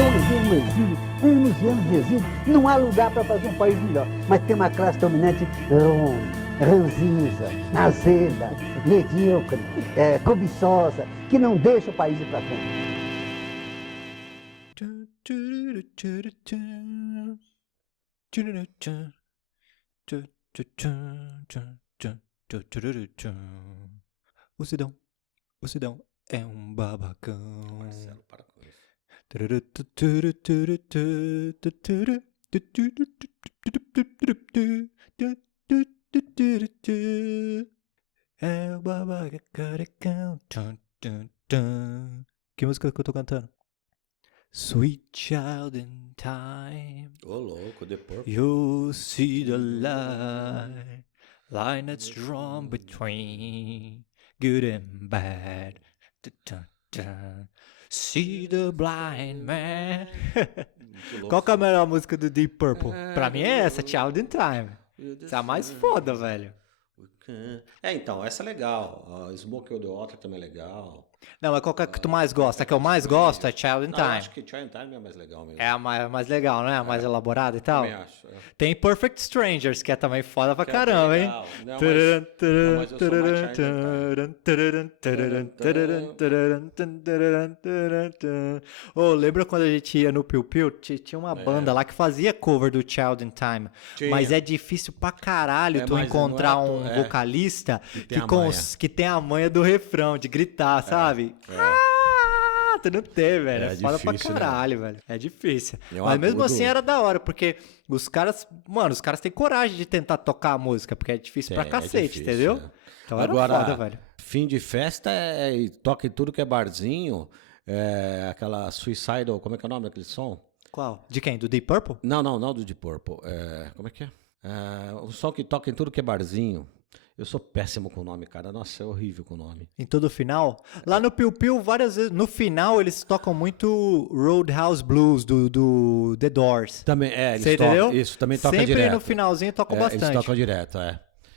em exílio, anos e anos de exílio, não há lugar para fazer um país melhor. Mas tem uma classe dominante ranzinza, azeda, medíocre, cobiçosa, que não deixa o país ir para frente. O Sidão é um babacão. Marcelo, para com isso. É o babacão. Que música que eu tô cantando? Sweet child in time, Ô, louco, The Purple. you'll see the line that's drawn between good and bad. See the blind man. Qual que é a melhor música do Deep Purple? Pra mim é essa, Child in Time. Essa é a mais foda, velho. Então, essa é legal. Smoke on the Water também é legal. Não, mas qual que é que tu mais gosta? A que eu mais gosto é Child in Não, eu Time. acho que Child in Time é mais legal mesmo. É a mais legal, né? A mais elaborada e tal. Também acho. Tem Perfect Strangers, que é também foda pra caramba, hein? Não, mas eu sou mais Ô, lembra quando a gente ia no Piu Piu? Tinha uma banda lá que fazia cover do Child in Time. Tinha. Mas é difícil pra caralho tu mas encontrar não é um vocalista tem a manha. que tem a manha do refrão, de gritar, sabe? Tu não tem, velho. É foda pra difícil, né? caralho, velho. É difícil. É um Mas mesmo agudo. assim era da hora, porque os caras têm coragem de tentar tocar a música, porque é difícil pra cacete, difícil, entendeu? né? Então Agora, era foda, velho. fim de festa e toca em tudo que é barzinho. Aquela Suicidal, como é que é o nome daquele som? Qual? De quem? Do Deep Purple? Não do Deep Purple. Como é que é? O som que toca em tudo que é barzinho. Eu sou péssimo com o nome, cara. Nossa, é horrível com o nome. Em todo o final? Lá no Piu Piu, várias vezes. No final, eles tocam muito Roadhouse Blues do The Doors. Também, eles Você tocam. entendeu? Isso, também toca Sempre direto. no finalzinho tocam bastante. Eles tocam direto,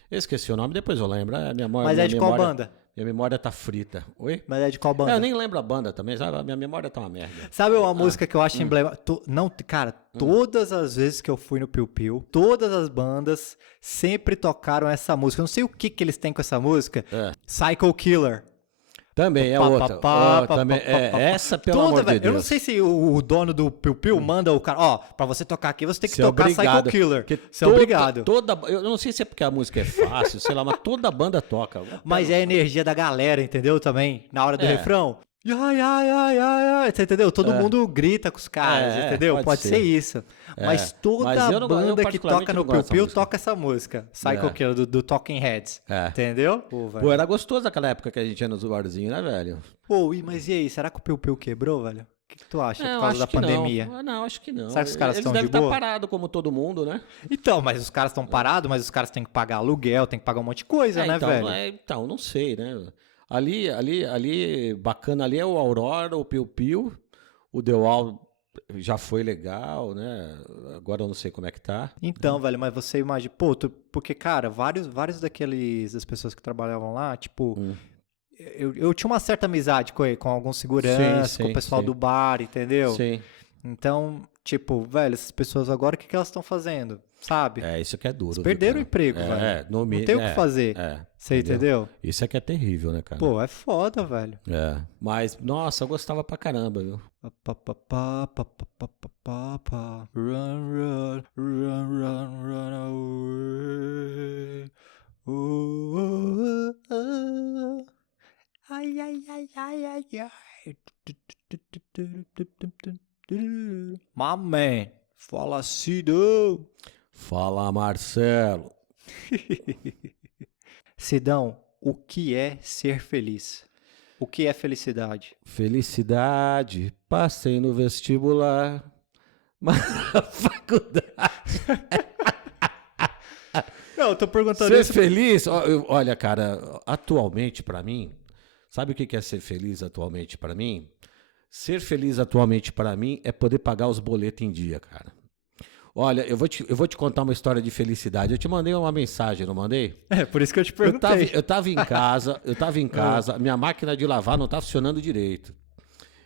Eu esqueci o nome, depois eu lembro. Mas é de qual banda? Minha memória tá frita. Oi? Mas é de qual banda? Eu nem lembro a banda também, sabe? A minha memória tá uma merda. Sabe uma música que eu acho emblemática? Cara, todas as vezes que eu fui no Piu Piu, todas as bandas sempre tocaram essa música. Eu não sei o que eles têm com essa música. Psycho Killer. Também é outra. Também essa, pelo amor de Deus. Eu não sei se o dono do Piu Piu manda o cara, pra você tocar aqui, você tem que Você é tocar obrigado, Psycho Killer. porque Você é obrigado. Eu não sei se é porque a música é fácil, sei lá, mas toda banda toca. Mas é a energia da galera, entendeu? Também, na hora do refrão. Ai, você entendeu? Todo mundo grita com os caras, entendeu? Pode ser isso. Mas toda banda que toca no Piu Piu toca essa música. Psycho Killer, do Talking Heads. Entendeu? Pô, era gostoso aquela época que a gente ia nos barzinhos, né, velho? Pô, mas e aí? Será que o Piu Piu quebrou, velho? O que tu acha por causa da acho que pandemia? Não, acho que não. Será que os caras Eles estão de devem estar boa? parados como todo mundo, né? Então, mas os caras estão parados, mas os caras têm que pagar aluguel, tem que pagar um monte de coisa, né, então, velho? Então, não sei, né? Ali, bacana ali é o Aurora, o Piu Piu, o The Wall já foi legal, né? Agora eu não sei como é que tá. Então, velho, mas você imagina, porque, cara, vários das pessoas que trabalhavam lá, tipo, eu tinha uma certa amizade com alguns seguranças, com o pessoal do bar, entendeu? Sim. Então, tipo, velho, essas pessoas agora, o que elas estão fazendo? Sabe? Isso que é duro. Eles perderam o emprego, velho. Não tem o que fazer. Você entendeu? Isso é que é terrível, né, cara? Pô, é foda, velho. Mas, nossa, eu gostava pra caramba, viu? Run, run away. Ai, ai, ai, ai, ai, ai. My man, fala Sidão. Fala, Marcelo. Sidão, o que é ser feliz? O que é felicidade? Felicidade, passei no vestibular, mas na faculdade. Não, eu tô perguntando Ser isso. feliz, olha, cara, atualmente pra mim, sabe o que é ser feliz atualmente pra mim? Ser feliz atualmente pra mim é poder pagar os boletos em dia, cara. Olha, eu vou te contar uma história de felicidade. Eu te mandei uma mensagem, não mandei? Por isso que eu te perguntei. Eu tava em casa, minha máquina de lavar não tá funcionando direito.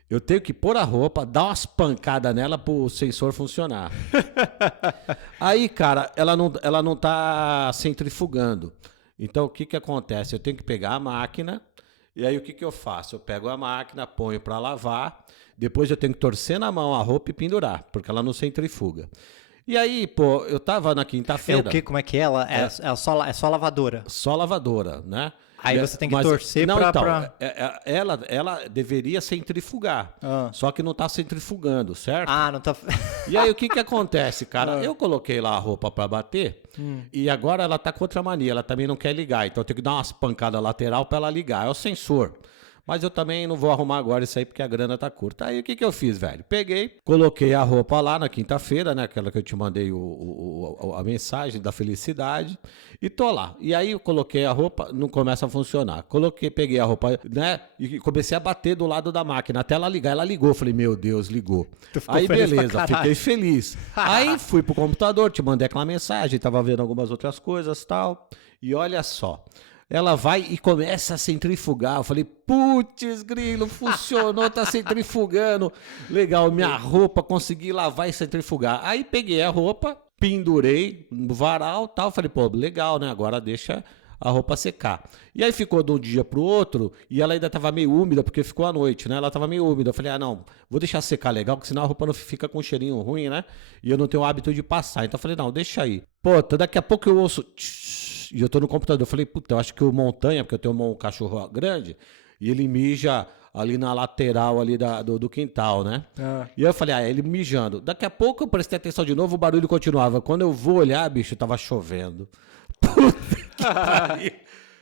Eu tenho que pôr a roupa, dar umas pancadas nela pro sensor funcionar. Aí, cara, ela não tá centrifugando. Então, o que que acontece? Eu tenho que pegar a máquina, e aí o que que eu faço? Eu pego a máquina, ponho para lavar, depois eu tenho que torcer na mão a roupa e pendurar, porque ela não centrifuga. E aí, pô, eu tava na quinta-feira... É o quê? Como é que é ela? É só lavadora? Só lavadora, né? Aí você tem que torcer pra... Ela deveria centrifugar, só que não tá centrifugando, certo? Ah, não tá... E aí o que que acontece, cara? Eu coloquei lá a roupa pra bater e agora ela tá com outra mania, ela também não quer ligar, então eu tenho que dar umas pancadas lateral pra ela ligar, é o sensor. Mas eu também não vou arrumar agora isso aí porque a grana tá curta. Aí o que que eu fiz, velho? Peguei, coloquei a roupa lá na quinta-feira, né? Aquela que eu te mandei a mensagem da felicidade. E tô lá. E aí eu coloquei a roupa, não começa a funcionar. Peguei a roupa, né? E comecei a bater do lado da máquina até ela ligar. Ela ligou. Falei, meu Deus, ligou. Aí beleza, fiquei feliz. Aí fui pro computador, te mandei aquela mensagem, tava vendo algumas outras coisas e tal. E olha só. Ela vai e começa a centrifugar. Eu falei, putz, grilo, funcionou, tá centrifugando. Legal, minha roupa, consegui lavar e centrifugar. Aí peguei a roupa, pendurei no varal e tal. Falei, pô, legal, né? Agora deixa a roupa secar. E aí ficou de um dia pro outro e ela ainda tava meio úmida, porque ficou à noite, né? Ela tava meio úmida. Eu falei, não, vou deixar secar legal, porque senão a roupa não fica com um cheirinho ruim, né? E eu não tenho o hábito de passar. Então eu falei, não, deixa aí. Pô, daqui a pouco eu ouço... E eu tô no computador, eu falei, puta, eu acho que o Montanha, porque eu tenho um cachorro grande, e ele mija ali na lateral ali do quintal, né? E aí eu falei, ele mijando. Daqui a pouco eu prestei atenção de novo, o barulho continuava. Quando eu vou olhar, bicho, tava chovendo. Puta que pariu.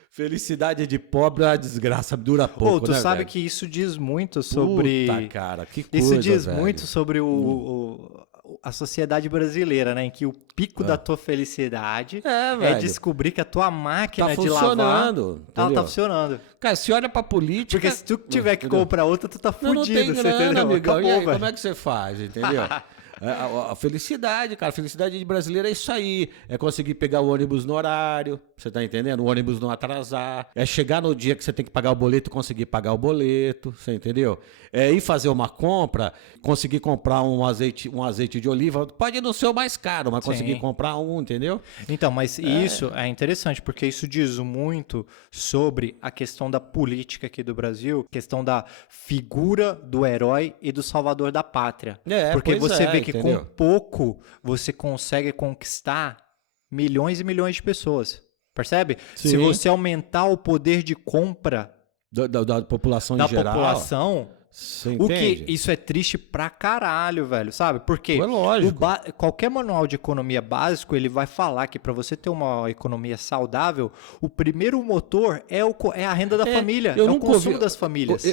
Felicidade de pobre é uma desgraça, dura pouco, tu né, sabe velho? que isso diz muito sobre... Puta, cara, que coisa, isso diz velho. muito sobre a sociedade brasileira, né? Em que o pico da tua felicidade é descobrir que a tua máquina de lavar... Ela tá funcionando. Cara, se olha pra política... Porque se tu tiver que comprar outra, tu tá fudido, não tem você grana, entendeu? amigão. Acabou, E aí, velho. como é que você faz, entendeu? A felicidade, cara, a felicidade de brasileiro é isso aí. É conseguir pegar o ônibus no horário, você tá entendendo? O ônibus não atrasar. É chegar no dia que você tem que pagar o boleto e conseguir pagar o boleto, você entendeu? É ir fazer uma compra, conseguir comprar um azeite de oliva. Pode não ser o mais caro, mas conseguir comprar um, entendeu? Então, mas isso é interessante, porque isso diz muito sobre a questão da política aqui do Brasil, questão da figura do herói e do salvador da pátria. Porque você vê que entendeu? com pouco você consegue conquistar milhões e milhões de pessoas. Percebe? Sim. Se você aumentar o poder de compra Da população em geral. da população, Você o entende? que isso é triste pra caralho, velho, sabe? Porque É lógico. qualquer manual de economia básico, ele vai falar que para você ter uma economia saudável, o primeiro motor é a renda da família, é o consumo das famílias.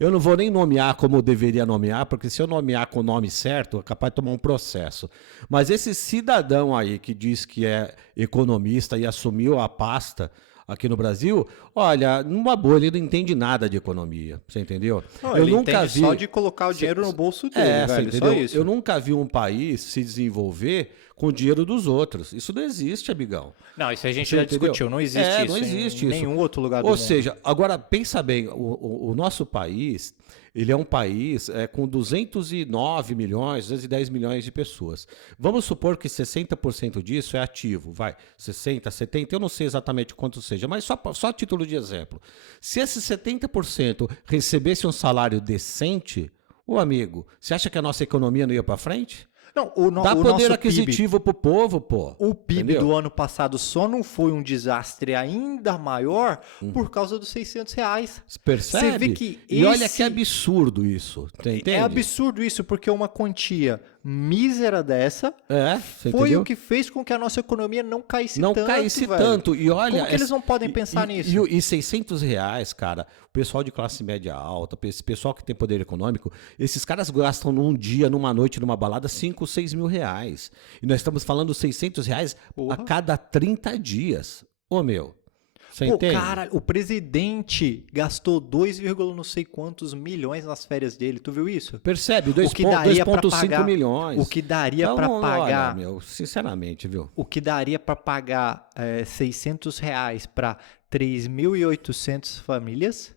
Eu não vou nem nomear como eu deveria nomear, porque se eu nomear com o nome certo, é capaz de tomar um processo. Mas esse cidadão aí que diz que é economista e assumiu a pasta aqui no Brasil, olha, numa boa, ele não entende nada de economia, você entendeu? Eu nunca vi só de colocar o dinheiro no bolso dele, velho, entendeu? só isso. Eu nunca vi um país se desenvolver com o dinheiro dos outros. Isso não existe, amigão. Não, isso a gente Você já entendeu? discutiu, não existe isso não existe em isso. nenhum outro lugar do Ou mundo. seja, agora pensa bem, o nosso país, ele é um país com 209 milhões, 210 milhões de pessoas. Vamos supor que 60% disso é ativo, vai, 60, 70, eu não sei exatamente quanto seja, mas só a título de exemplo. Se esses 70% recebesse um salário decente, ô amigo, você acha que a nossa economia não ia para frente? Não, Dá o poder nosso aquisitivo pro povo, pô. O PIB Entendeu? do ano passado só não foi um desastre ainda maior por causa dos R$600. Percebe? Você vê que E olha que absurdo isso, entende? É absurdo isso, porque uma quantia mísera dessa você foi entendeu? o que fez com que a nossa economia não caísse Não tanto, caísse velho. tanto. E olha, Como que eles não podem pensar nisso? E R$600, cara, o pessoal de classe média alta, esse pessoal que tem poder econômico, esses caras gastam num dia, numa noite, numa balada, 5, 6 mil reais. E nós estamos falando R$600 a cada 30 dias. Ô, meu, você entende? Cara, o presidente gastou 2, não sei quantos milhões nas férias dele. Tu viu isso? Percebe? O que daria pra 2,5 pagar, milhões. O que daria Então, pra olha, pagar... meu, sinceramente, viu? O que daria para pagar R$600 para 3.800 famílias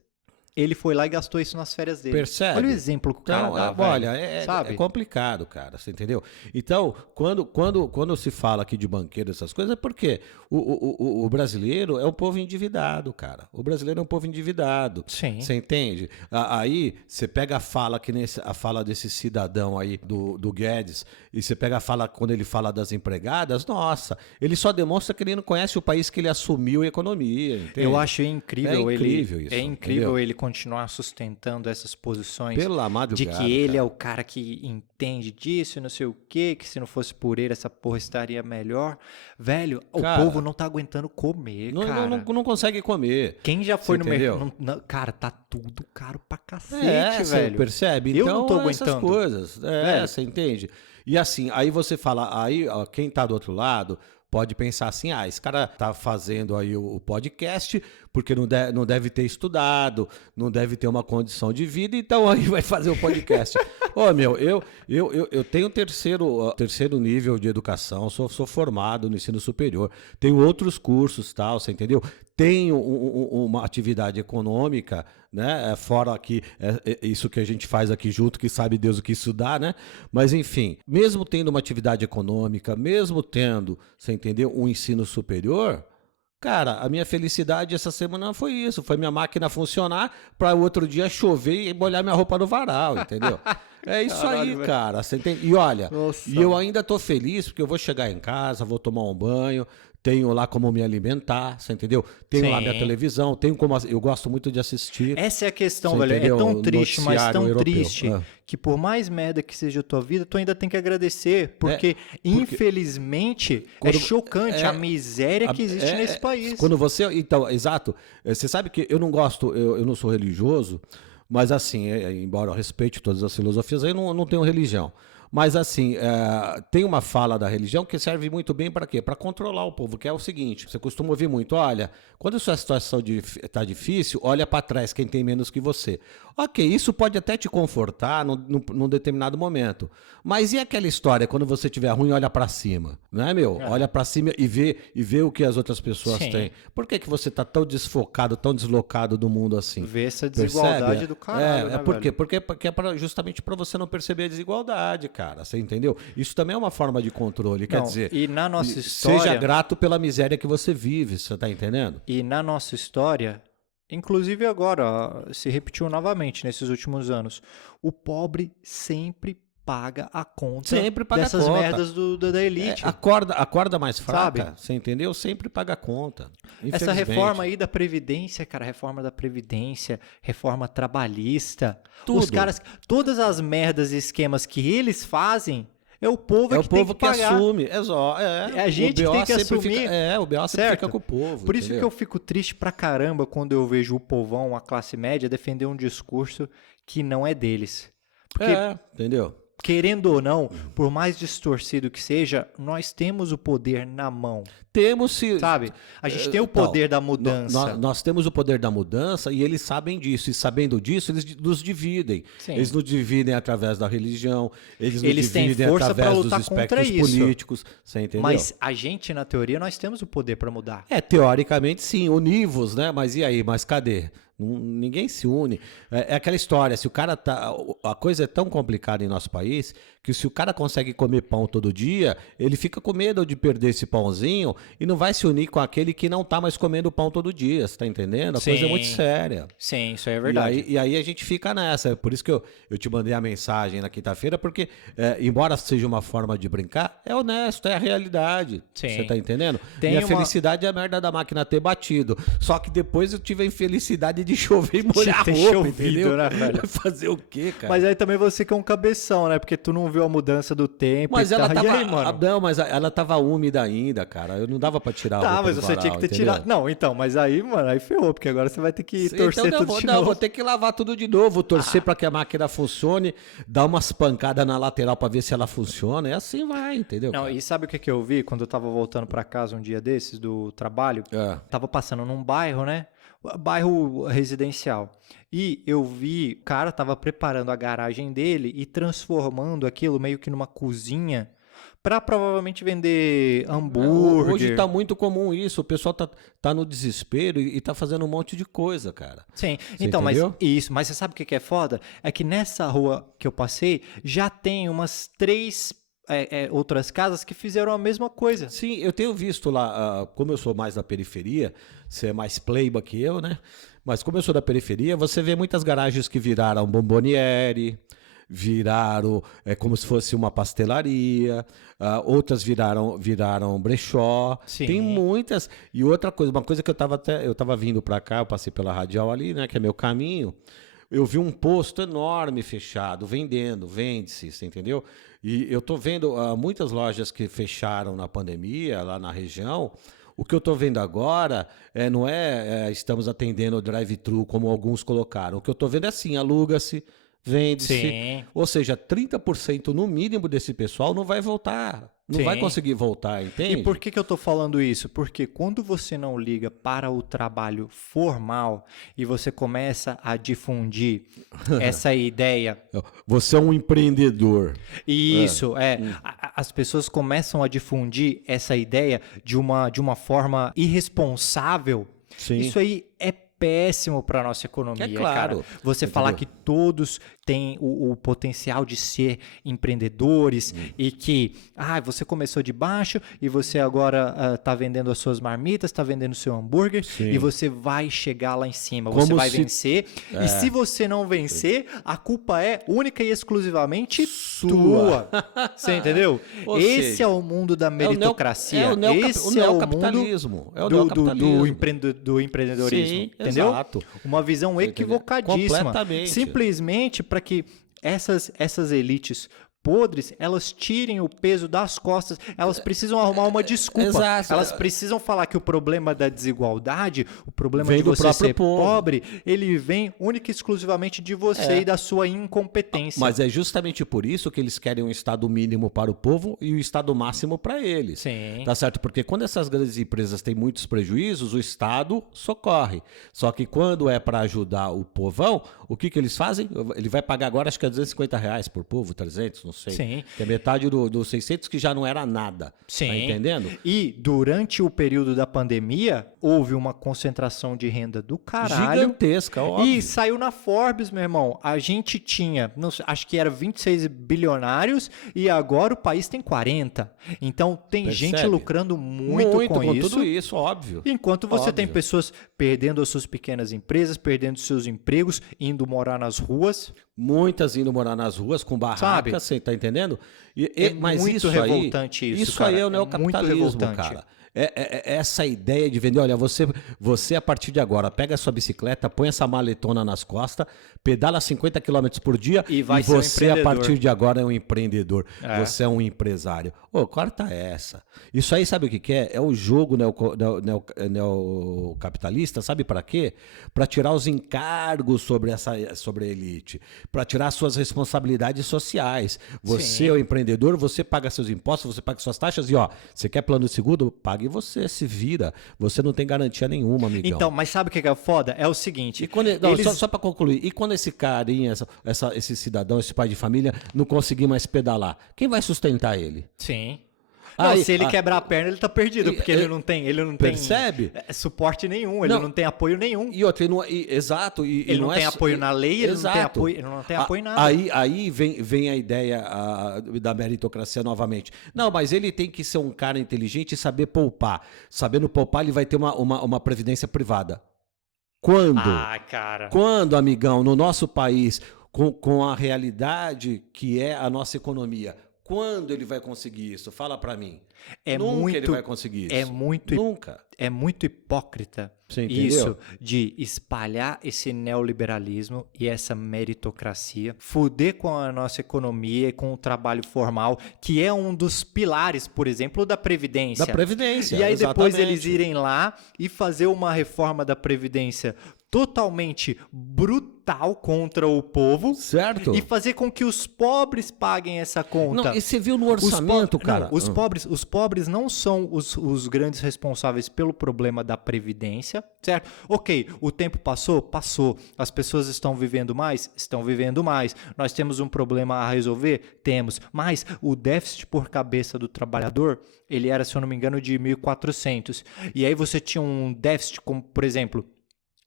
ele foi lá e gastou isso nas férias dele. Percebe? Olha o exemplo que o cara dá, olha, é complicado, cara, você entendeu? Então, quando se fala aqui de banqueiro, essas coisas, é porque o brasileiro é um povo endividado, cara. O brasileiro é um povo endividado. Sim. Você entende? Aí, você pega a fala, a fala desse cidadão aí, do Guedes, e você pega a fala, quando ele fala das empregadas, nossa, ele só demonstra que ele não conhece o país que ele assumiu a economia, entende? Eu acho incrível, isso. É incrível ele continuar sustentando essas posições pela madrugada, de que ele é o cara que entende disso e não sei o quê, que se não fosse por ele essa porra estaria melhor. Velho, cara, o povo não tá aguentando comer, cara. Não consegue comer. Quem já foi no mercado... Cara, tá tudo caro pra cacete, velho. Você percebe? Então, eu não tô aguentando. Essas coisas. Você entende? E assim, aí você fala, aí ó, quem tá do outro lado pode pensar assim, esse cara tá fazendo aí o podcast porque não deve ter estudado, não deve ter uma condição de vida, então aí vai fazer o podcast. Eu tenho terceiro nível de educação, sou formado no ensino superior, tenho outros cursos, tal, você entendeu? Tenho uma atividade econômica, né? Fora aqui, isso que a gente faz aqui junto, que sabe Deus o que isso dá, né? Mas enfim, mesmo tendo uma atividade econômica, mesmo tendo, você entendeu, um ensino superior, cara, a minha felicidade essa semana foi isso, foi minha máquina funcionar para o outro dia chover e molhar minha roupa no varal, entendeu? É isso. Caralho, aí, cara, você entende? E olha, eu ainda tô feliz porque eu vou chegar em casa, vou tomar um banho, tenho lá como me alimentar, você entendeu? Tenho lá minha televisão, eu gosto muito de assistir. Essa é a questão, velho. É tão triste, mas tão triste, que por mais merda que seja a tua vida, tu ainda tem que agradecer, porque infelizmente é chocante a miséria que existe nesse país. Quando você, então, exato, você sabe que eu não gosto, eu não sou religioso, mas assim, embora eu respeite todas as filosofias, eu não tenho religião. Mas assim, tem uma fala da religião que serve muito bem para quê? Para controlar o povo, que é o seguinte, você costuma ouvir muito, olha, quando a sua situação está difícil, olha para trás quem tem menos que você. Ok, isso pode até te confortar num determinado momento, mas e aquela história, quando você estiver ruim, olha para cima, não é, meu? Olha para cima e vê o que as outras pessoas têm. Por que você está tão desfocado, tão deslocado do mundo assim? Vê essa desigualdade do caralho, né, por quê? Porque é justamente para você não perceber a desigualdade, cara, você entendeu? Isso também é uma forma de controle, quer dizer... E na nossa história... Seja grato pela miséria que você vive, você tá entendendo? E na nossa história, inclusive agora, se repetiu novamente nesses últimos anos, o pobre sempre paga a conta dessas merdas da elite. A corda mais fraca, sabe? Você entendeu? Sempre paga a conta. Essa reforma aí da Previdência, cara, reforma da Previdência, reforma trabalhista, tudo. Os caras, todas as merdas e esquemas que eles fazem, é o povo que tem que pagar. Assume. É a gente que tem que assumir. O BO sempre fica com o povo. Por isso que eu fico triste pra caramba quando eu vejo o povão, a classe média, defender um discurso que não é deles. Porque, entendeu? Querendo ou não, por mais distorcido que seja, nós temos o poder na mão. Temos, sabe? A gente tem o poder da mudança. Nós temos o poder da mudança e eles sabem disso. E sabendo disso, eles nos dividem. Sim. Eles nos dividem através da religião, eles nos dividem através dos espectros políticos. Você entendeu? Mas a gente, na teoria, nós temos o poder para mudar. Teoricamente, sim, univos, né? Mas e aí? Mas cadê? Ninguém se une. É aquela história, se o cara a coisa é tão complicada em nosso país que se o cara consegue comer pão todo dia, ele fica com medo de perder esse pãozinho e não vai se unir com aquele que não tá mais comendo pão todo dia, você tá entendendo? A coisa é muito séria. Sim, isso é verdade. E aí a gente fica nessa, por isso que eu te mandei a mensagem na quinta-feira, porque embora seja uma forma de brincar, é honesto, é a realidade. Sim. Você tá entendendo? Minha felicidade é a merda da máquina ter batido, só que depois eu tive a infelicidade de chover e molhar a roupa, entendeu? Né, velho? Fazer o quê, cara? Mas aí também você que é um cabeção, né? Porque tu não viu a mudança do tempo. Mas ela tava. E aí, mano? Não, mas ela tava úmida ainda, cara. Eu não dava pra tirar a roupa. Tá, mas você tinha que ter tirado. Não, então, mas aí, mano, aí ferrou, porque agora você vai ter que torcer tudo de novo. Vou ter que lavar tudo de novo, torcer pra que a máquina funcione, dar umas pancadas na lateral pra ver se ela funciona. E assim vai, entendeu? Não, cara? E sabe o que eu vi quando eu tava voltando pra casa um dia desses do trabalho? Tava passando num bairro, né? Bairro residencial. E eu vi, o cara tava preparando a garagem dele e transformando aquilo meio que numa cozinha para provavelmente vender hambúrguer. Hoje tá muito comum isso, o pessoal tá no desespero e tá fazendo um monte de coisa, cara. Sim, Você então, entendeu? mas você sabe o que é foda? É que nessa rua que eu passei, já tem umas 3 outras casas que fizeram a mesma coisa. Sim, eu tenho visto lá, como eu sou mais da periferia, você é mais playboy que eu, né? Mas como eu sou da periferia, você vê muitas garagens que viraram bomboniere, viraram como se fosse uma pastelaria, outras viraram brechó. Sim. Tem muitas. E outra coisa, uma coisa que eu tava vindo para cá, eu passei pela Radial ali, né, que é meu caminho. Eu vi um posto enorme fechado, vende-se, você entendeu? E eu tô vendo muitas lojas que fecharam na pandemia, lá na região. O que eu tô vendo agora não estamos atendendo o drive-thru como alguns colocaram. O que eu tô vendo é assim, aluga-se, vende-se. Sim. Ou seja, 30% no mínimo desse pessoal não vai voltar. Não Sim. vai conseguir voltar, entende? E por que eu tô falando isso? Porque quando você não liga para o trabalho formal e você começa a difundir essa ideia... Você é um empreendedor. Isso, as pessoas começam a difundir essa ideia de uma forma irresponsável. Sim. Isso aí é péssimo para nossa economia, É claro. cara. Você falar que todos têm o potencial de ser empreendedores e que você começou de baixo e você agora está vendendo as suas marmitas, está vendendo o seu hambúrguer. Sim. E você vai chegar lá em cima, você vai vencer. E se você não vencer, a culpa é única e exclusivamente sua. Você entendeu? Esse é o mundo da meritocracia. Esse é o neocapitalismo. Do empreendedorismo. Sim, entendeu? Exato. Uma visão equivocadíssima. Completamente. Simplesmente para que essas elites podres, elas tirem o peso das costas, elas precisam arrumar uma desculpa. Exato. Elas precisam falar que o problema da desigualdade, o problema vem de você ser povo. pobre, ele vem única e exclusivamente de você e da sua incompetência. Mas é justamente por isso que eles querem um Estado mínimo para o povo e o Estado máximo para eles. Sim. Tá certo? Porque quando essas grandes empresas têm muitos prejuízos, o Estado socorre. Só que quando é para ajudar o povão, o que eles fazem? Ele vai pagar agora, acho que é R$250 por povo, 300, não sei. Sim. Que é metade dos 600 que já não era nada. Sim. Tá entendendo? E durante o período da pandemia, houve uma concentração de renda do caralho. Gigantesca, óbvio. E saiu na Forbes, meu irmão. A gente tinha, não sei, acho que era 26 bilionários e agora o país tem 40. Então tem gente lucrando muito com isso. Tudo isso, óbvio. Enquanto você tem pessoas perdendo as suas pequenas empresas, perdendo seus empregos, indo morar nas ruas. Muitas indo morar nas ruas com barracas, você tá entendendo? Mas muito isso revoltante aí, isso, cara. Aí é o neocapitalismo, cara. Essa ideia de vender, olha, você a partir de agora pega a sua bicicleta, põe essa maletona nas costas, pedala 50 km por dia e você a partir de agora é um empreendedor. Você é um empresário. Corta essa. Isso aí sabe o que é? É o jogo neocapitalista, sabe para quê? Para tirar os encargos sobre a elite, para tirar suas responsabilidades sociais. Você é o empreendedor, você paga seus impostos, você paga suas taxas e você quer plano de seguro? Pague você, se vira. Você não tem garantia nenhuma, amigão. Então, mas sabe o que é foda? É o seguinte... E quando, só para concluir, e quando esse carinha, esse cidadão, esse pai de família não conseguir mais pedalar, quem vai sustentar ele? Sim. Não, se ele quebrar a perna, ele tá perdido, porque ele não tem suporte nenhum, ele não tem apoio nenhum. E outra, exato. Ele não tem apoio na lei, ele não tem apoio em nada. Aí vem a ideia da meritocracia novamente. Não, mas ele tem que ser um cara inteligente e saber poupar. Sabendo poupar, ele vai ter uma previdência privada. Quando? Cara. Quando, amigão, no nosso país, com a realidade que é a nossa economia, quando ele vai conseguir isso? Fala pra mim. Nunca ele vai conseguir isso. Nunca. É muito hipócrita isso de espalhar esse neoliberalismo e essa meritocracia, fuder com a nossa economia e com o trabalho formal, que é um dos pilares, por exemplo, da Previdência. Da Previdência, E aí exatamente. depois eles irem lá e fazer uma reforma da Previdência totalmente brutal contra o povo. Certo. E fazer com que os pobres paguem essa conta. Não, e você viu no orçamento, cara? Não, os pobres não são os grandes responsáveis pelo problema da Previdência, certo? Ok, o tempo passou? Passou. As pessoas estão vivendo mais? Estão vivendo mais. Nós temos um problema a resolver? Temos. Mas o déficit por cabeça do trabalhador, ele era, se eu não me engano, de 1.400. E aí você tinha um déficit, como, por exemplo,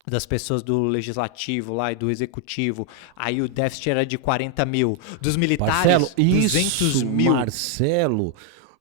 das pessoas do legislativo lá e do executivo, aí o déficit era de 40 mil. Dos militares, Marcelo, 200 mil.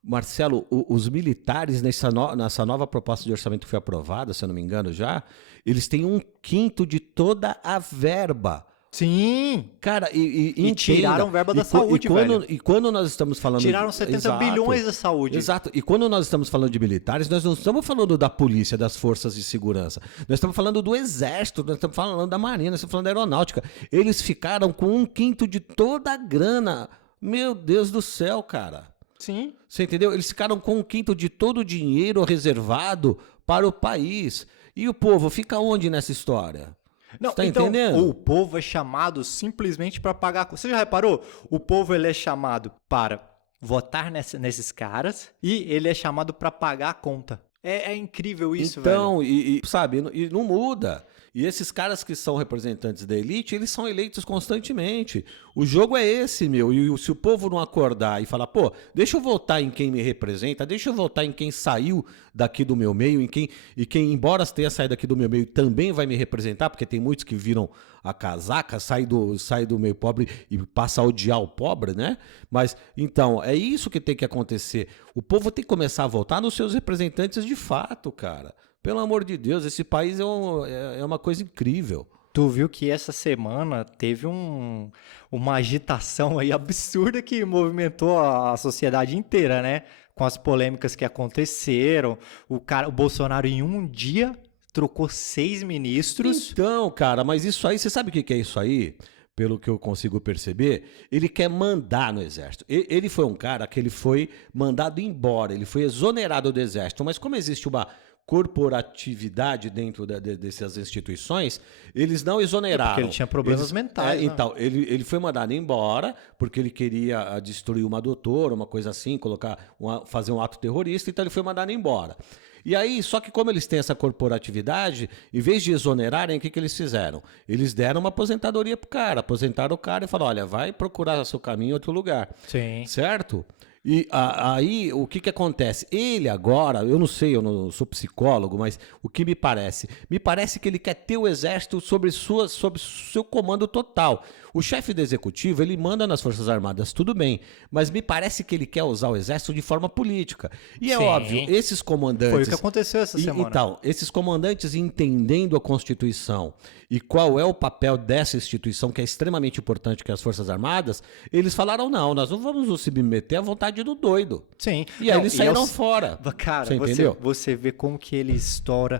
Marcelo, os militares nessa nova proposta de orçamento que foi aprovada, se eu não me engano já, eles têm 1/5 de toda a verba. Sim! Cara, e tiraram verba da saúde, velho. E quando nós estamos falando... Tiraram 70 bilhões da saúde. Exato. E quando nós estamos falando de militares, nós não estamos falando da polícia, das forças de segurança. Nós estamos falando do exército, nós estamos falando da marinha, nós estamos falando da aeronáutica. Eles ficaram com 1/5 de toda a grana. Meu Deus do céu, cara. Sim. Você entendeu? Eles ficaram com 1/5 de todo o dinheiro reservado para o país. E o povo fica onde nessa história? Não, tá então, entendendo? o povo é chamado simplesmente para pagar. Você já reparou? O povo ele é chamado para votar nesses caras e ele é chamado para pagar a conta. É incrível isso, velho. Então, sabe, e não muda. E esses caras que são representantes da elite, eles são eleitos constantemente. O jogo é esse, meu. E se o povo não acordar e falar, pô, deixa eu votar em quem me representa, deixa eu votar em quem saiu daqui do meu meio, e quem, embora tenha saído daqui do meu meio, também vai me representar, porque tem muitos que viram a casaca, sai do meio pobre e passa a odiar o pobre, né? Mas, então, é isso que tem que acontecer. O povo tem que começar a votar nos seus representantes de fato, cara. Pelo amor de Deus, esse país é uma coisa incrível. Tu viu que essa semana teve uma agitação aí absurda que movimentou a sociedade inteira, né? Com as polêmicas que aconteceram. O Bolsonaro, em um dia, trocou 6 ministros. Então, cara, mas isso aí, você sabe o que é isso aí? Pelo que eu consigo perceber, ele quer mandar no exército. Ele foi um cara que ele foi mandado embora, ele foi exonerado do exército. Mas como existe uma corporatividade dentro dessas instituições, eles não exoneraram. Porque ele tinha problemas mentais. Né? Então, ele foi mandado embora porque ele queria destruir uma doutora, uma coisa assim, fazer um ato terrorista, então ele foi mandado embora. E aí, só que como eles têm essa corporatividade, em vez de exonerarem, o que eles fizeram? Eles deram uma aposentadoria pro cara, aposentaram o cara e falaram, olha, vai procurar seu caminho em outro lugar. Sim. Certo? E aí, o que acontece? Ele agora, eu não sei, eu não sou psicólogo, mas o que me parece? Me parece que ele quer ter o exército sob seu comando total. O chefe do executivo, ele manda nas Forças Armadas, tudo bem, mas me parece que ele quer usar o exército de forma política. E é óbvio, esses comandantes... Foi o que aconteceu essa semana. Então, esses comandantes entendendo a Constituição e qual é o papel dessa instituição, que é extremamente importante, que é as Forças Armadas, eles falaram, não, nós não vamos nos submeter à vontade do doido. Sim. E aí eles saíram fora. Cara, você entendeu? Você vê como que ele estoura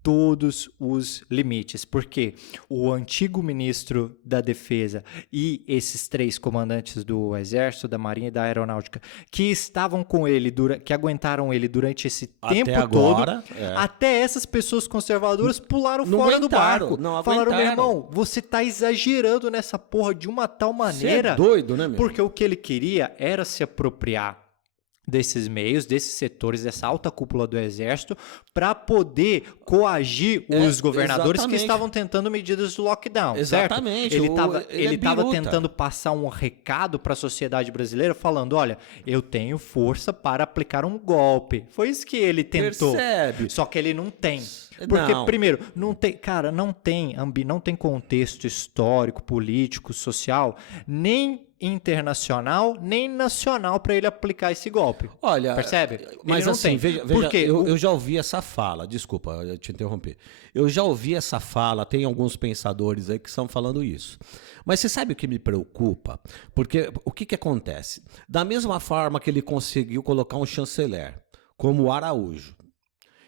todos os limites, porque o antigo ministro da Defesa e esses 3 comandantes do Exército, da Marinha e da Aeronáutica, que estavam com ele, que aguentaram ele durante esse tempo agora, todo, até essas pessoas conservadoras pularam fora do barco. Não falaram, meu irmão, você tá exagerando nessa porra de uma tal maneira. Você é doido, né, meu? Porque o que ele queria era se apropriar desses meios, desses setores, dessa alta cúpula do Exército, para poder coagir os governadores que estavam tentando medidas do lockdown. Exatamente. Certo? Ele estava tentando passar um recado para a sociedade brasileira, falando, olha, eu tenho força para aplicar um golpe. Foi isso que ele tentou. Percebe. Só que ele não tem. Porque, primeiro, não tem contexto histórico, político, social, nem internacional, nem nacional para ele aplicar esse golpe. Olha, percebe? Mas ele assim, não tem. veja eu já ouvi essa fala, desculpa eu te interromper. Eu já ouvi essa fala, tem alguns pensadores aí que estão falando isso. Mas você sabe o que me preocupa? Porque o que acontece? Da mesma forma que ele conseguiu colocar um chanceler, como o Araújo,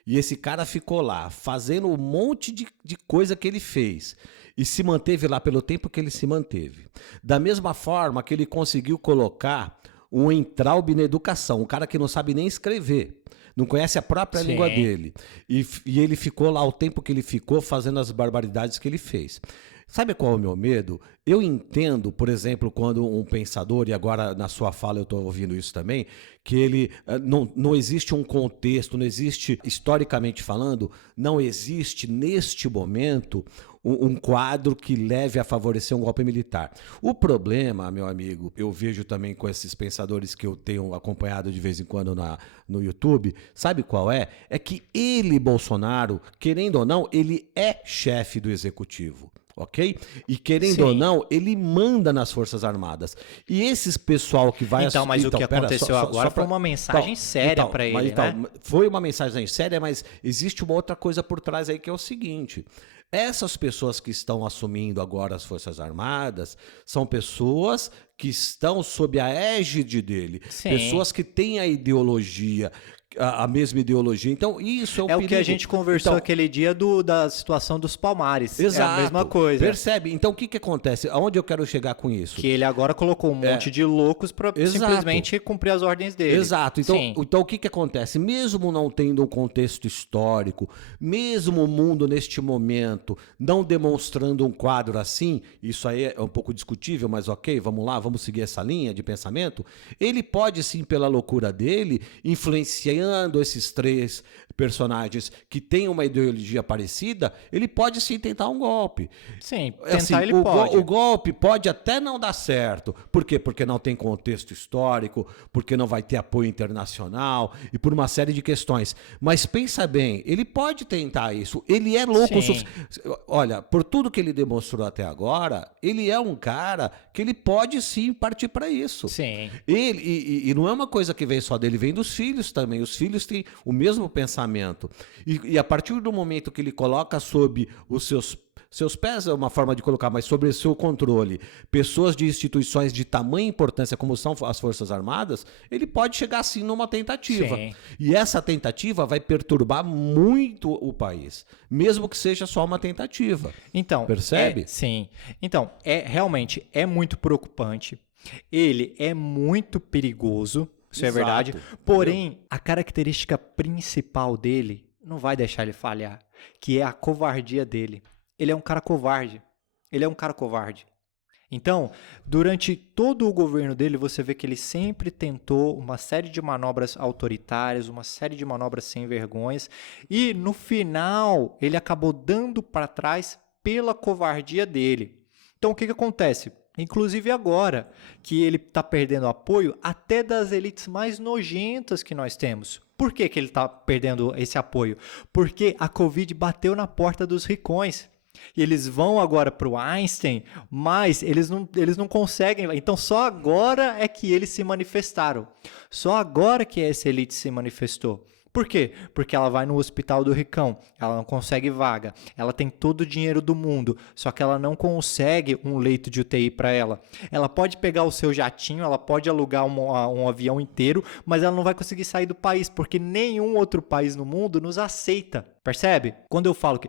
e esse cara ficou lá fazendo um monte de coisa que ele fez e se manteve lá pelo tempo que ele se manteve. Da mesma forma que ele conseguiu colocar um entraube na educação, um cara que não sabe nem escrever, não conhece a própria língua dele. E ele ficou lá o tempo que ele ficou fazendo as barbaridades que ele fez. Sabe qual é o meu medo? Eu entendo, por exemplo, quando um pensador, e agora na sua fala eu estou ouvindo isso também, que ele não existe um contexto, não existe, historicamente falando, não existe neste momento um quadro que leve a favorecer um golpe militar. O problema, meu amigo, eu vejo também com esses pensadores que eu tenho acompanhado de vez em quando no YouTube, sabe qual é? É que ele, Bolsonaro, querendo ou não, ele é chefe do executivo. Ok? E querendo ou não, ele manda nas Forças Armadas. E esses pessoal que vai... Então, mas o que aconteceu agora foi uma mensagem séria para ele, né? Foi uma mensagem séria, mas existe uma outra coisa por trás aí que é o seguinte. Essas pessoas que estão assumindo agora as Forças Armadas são pessoas que estão sob a égide dele. Sim. Pessoas que têm a ideologia... A mesma ideologia. Então, isso é o perigo. O que a gente conversou aquele dia da situação dos Palmares. Exato. É a mesma coisa. Percebe? Então, o que acontece? Aonde eu quero chegar com isso? Que ele agora colocou um monte de loucos para simplesmente cumprir as ordens dele. Exato. Então o que acontece? Mesmo não tendo um contexto histórico, mesmo o mundo neste momento não demonstrando um quadro assim, isso aí é um pouco discutível, mas ok, vamos lá, vamos seguir essa linha de pensamento, ele pode sim, pela loucura dele, influenciar esses três personagens que têm uma ideologia parecida, ele pode sim tentar um golpe. Sim, tentar ele pode. O golpe pode até não dar certo. Por quê? Porque não tem contexto histórico, porque não vai ter apoio internacional e por uma série de questões. Mas pensa bem, ele pode tentar isso. Ele é louco o suficiente. Olha, por tudo que ele demonstrou até agora, ele é um cara que ele pode sim partir para isso. Sim. E não é uma coisa que vem só dele, vem dos filhos também. Os filhos têm o mesmo pensamento. E a partir do momento que ele coloca sob os seus pés, é uma forma de colocar, mas sobre o seu controle, pessoas de instituições de tamanha importância como são as Forças Armadas, ele pode chegar sim numa tentativa. Sim. E essa tentativa vai perturbar muito o país, mesmo que seja só uma tentativa. Então, percebe? Sim. Então, realmente é muito preocupante. Ele é muito perigoso. Isso é verdade. Porém, a característica principal dele não vai deixar ele falhar, que é a covardia dele. Ele é um cara covarde. Então, durante todo o governo dele, você vê que ele sempre tentou uma série de manobras autoritárias, uma série de manobras sem vergonhas, e no final ele acabou dando para trás pela covardia dele. Então, o que acontece? Inclusive agora que ele está perdendo apoio até das elites mais nojentas que nós temos. Por que ele está perdendo esse apoio? Porque a Covid bateu na porta dos ricões. E eles vão agora para o Einstein, mas eles não conseguem. Então só agora é que eles se manifestaram. Só agora que essa elite se manifestou. Por quê? Porque ela vai no hospital do ricão, ela não consegue vaga, ela tem todo o dinheiro do mundo, só que ela não consegue um leito de UTI para ela. Ela pode pegar o seu jatinho, ela pode alugar um avião inteiro, mas ela não vai conseguir sair do país, porque nenhum outro país no mundo nos aceita. Percebe? Quando eu falo que...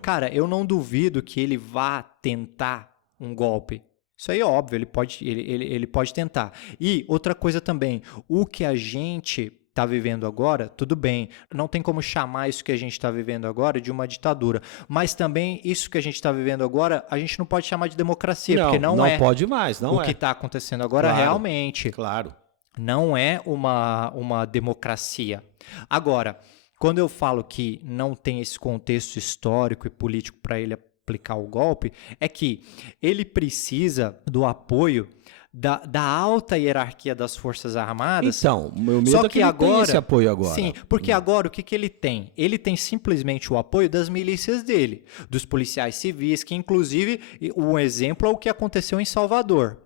Cara, eu não duvido que ele vá tentar um golpe. Isso aí é óbvio, ele pode tentar. E outra coisa também, o que a gente está vivendo agora, tudo bem, não tem como chamar isso que a gente está vivendo agora de uma ditadura, mas também isso que a gente está vivendo agora, a gente não pode chamar de democracia, porque não é pode mais, o que está acontecendo agora realmente. Claro. Não é uma democracia. Agora, quando eu falo que não tem esse contexto histórico e político para ele aplicar o golpe, é que ele precisa do apoio da alta hierarquia das Forças Armadas. Então, meu medo é que ele tem esse apoio agora. Sim, porque agora o que ele tem? Ele tem simplesmente o apoio das milícias dele, dos policiais civis, que inclusive um exemplo é o que aconteceu em Salvador.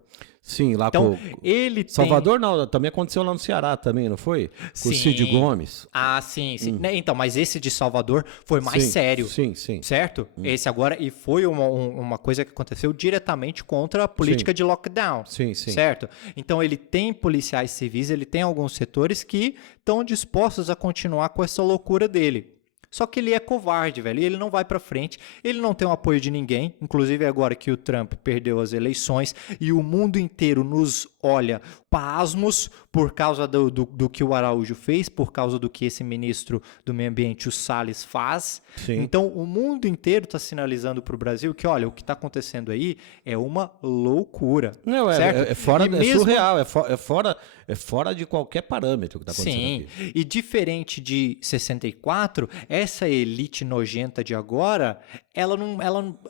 Sim, lá então, com ele Salvador não, também aconteceu lá no Ceará também, não foi? Com o Cid Gomes. Ah, sim. Então, mas esse de Salvador foi mais sério. Sim. Certo? Esse agora, e foi uma coisa que aconteceu diretamente contra a política de lockdown. Sim. Certo? Então, ele tem policiais civis, ele tem alguns setores que estão dispostos a continuar com essa loucura dele. Só que ele é covarde, velho, e ele não vai pra frente, ele não tem o apoio de ninguém, inclusive agora que o Trump perdeu as eleições e o mundo inteiro nos olha pasmos por causa do que o Araújo fez, por causa do que esse ministro do Meio Ambiente, o Salles, faz. Sim. Então, o mundo inteiro está sinalizando para o Brasil que, olha, o que está acontecendo aí é uma loucura. Não, certo? É fora, mesmo... surreal, é fora de qualquer parâmetro que está acontecendo Sim, aqui. E diferente de 64, essa elite nojenta de agora,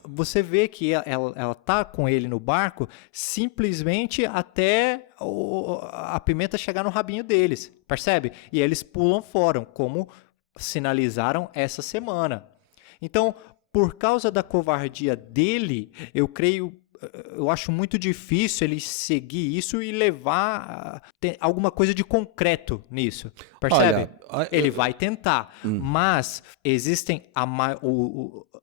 você vê que ela tá com ele no barco simplesmente até a pimenta chegar no rabinho deles, percebe? E eles pulam fora, como sinalizaram essa semana. Então, por causa da covardia dele, eu acho muito difícil ele seguir isso e levar alguma coisa de concreto nisso, percebe? Olha, ele vai tentar, mas existem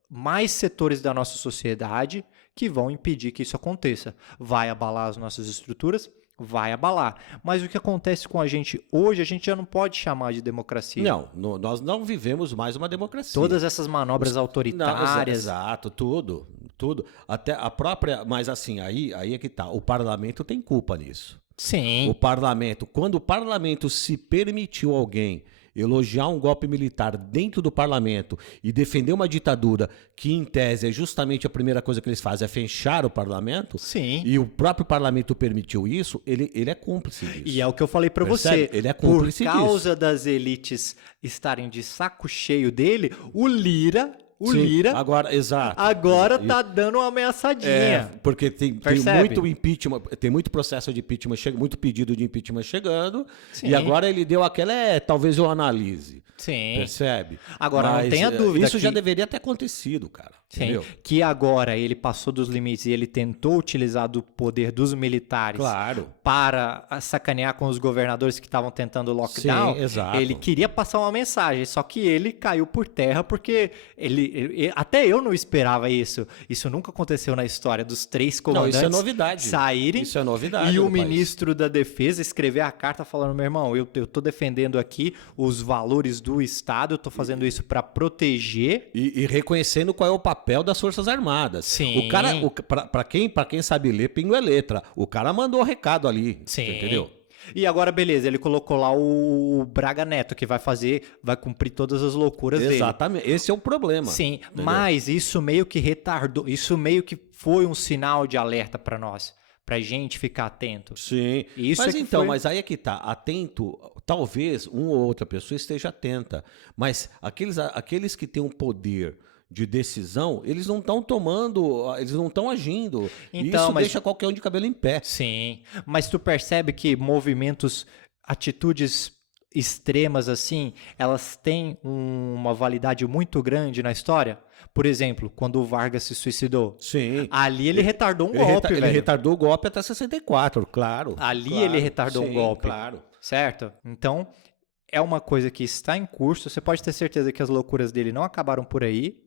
mais setores da nossa sociedade que vão impedir que isso aconteça. Vai abalar as nossas estruturas, vai abalar. Mas o que acontece com a gente hoje, a gente já não pode chamar de democracia. Não, nós não vivemos mais uma democracia. Todas essas manobras autoritárias. Exato, tudo. Até a própria. Mas assim, aí é que tá. O parlamento tem culpa nisso. Sim. Quando o parlamento se permitiu alguém elogiar um golpe militar dentro do parlamento e defender uma ditadura que, em tese, é justamente a primeira coisa que eles fazem, é fechar o parlamento. Sim. E o próprio parlamento permitiu isso, ele é cúmplice disso. E é o que eu falei pra você. Ele é cúmplice disso. Por causa das elites estarem de saco cheio dele, o Lira agora, exato. Agora tá dando uma ameaçadinha. Porque tem muito impeachment, tem muito processo de impeachment, muito pedido de impeachment chegando. Sim. E agora ele deu aquela, talvez eu analise. Sim. Percebe? Agora, não tenha dúvida. Isso já deveria ter acontecido, cara. Sim. Entendeu? Que agora ele passou dos limites e ele tentou utilizar do poder dos militares para sacanear com os governadores que estavam tentando lockdown. Sim, exato. Ele queria passar uma mensagem, só que ele caiu por terra porque até eu não esperava isso. Isso nunca aconteceu na história dos 3 comandantes. Não, isso é novidade. Saírem. Isso é novidade. E o ministro da Defesa escrever a carta falando: meu irmão, eu tô defendendo aqui os valores do Estado, eu tô fazendo isso para proteger. E reconhecendo qual é o papel das Forças Armadas. Sim. O cara, pra quem sabe ler, pingo é letra. O cara mandou o recado ali. Sim. Entendeu? E agora, beleza, ele colocou lá o Braga Neto, que vai cumprir todas as loucuras dele. Exatamente, esse é o problema. Sim, entendeu? Mas isso meio que retardou, isso meio que foi um sinal de alerta para nós, pra gente ficar atento. Sim, isso mas então, mas aí é que tá, atento, talvez uma ou outra pessoa esteja atenta, mas aqueles que têm um poder de decisão, eles não estão eles não estão agindo. Então, isso deixa qualquer um de cabelo em pé. Sim, mas tu percebe que atitudes extremas assim, elas têm uma validade muito grande na história? Por exemplo, quando o Vargas se suicidou. Sim. Ali ele retardou um golpe, velho. Ele retardou o golpe até 64, claro. Ele retardou um golpe. Claro. Certo? Então, é uma coisa que está em curso. Você pode ter certeza que as loucuras dele não acabaram por aí.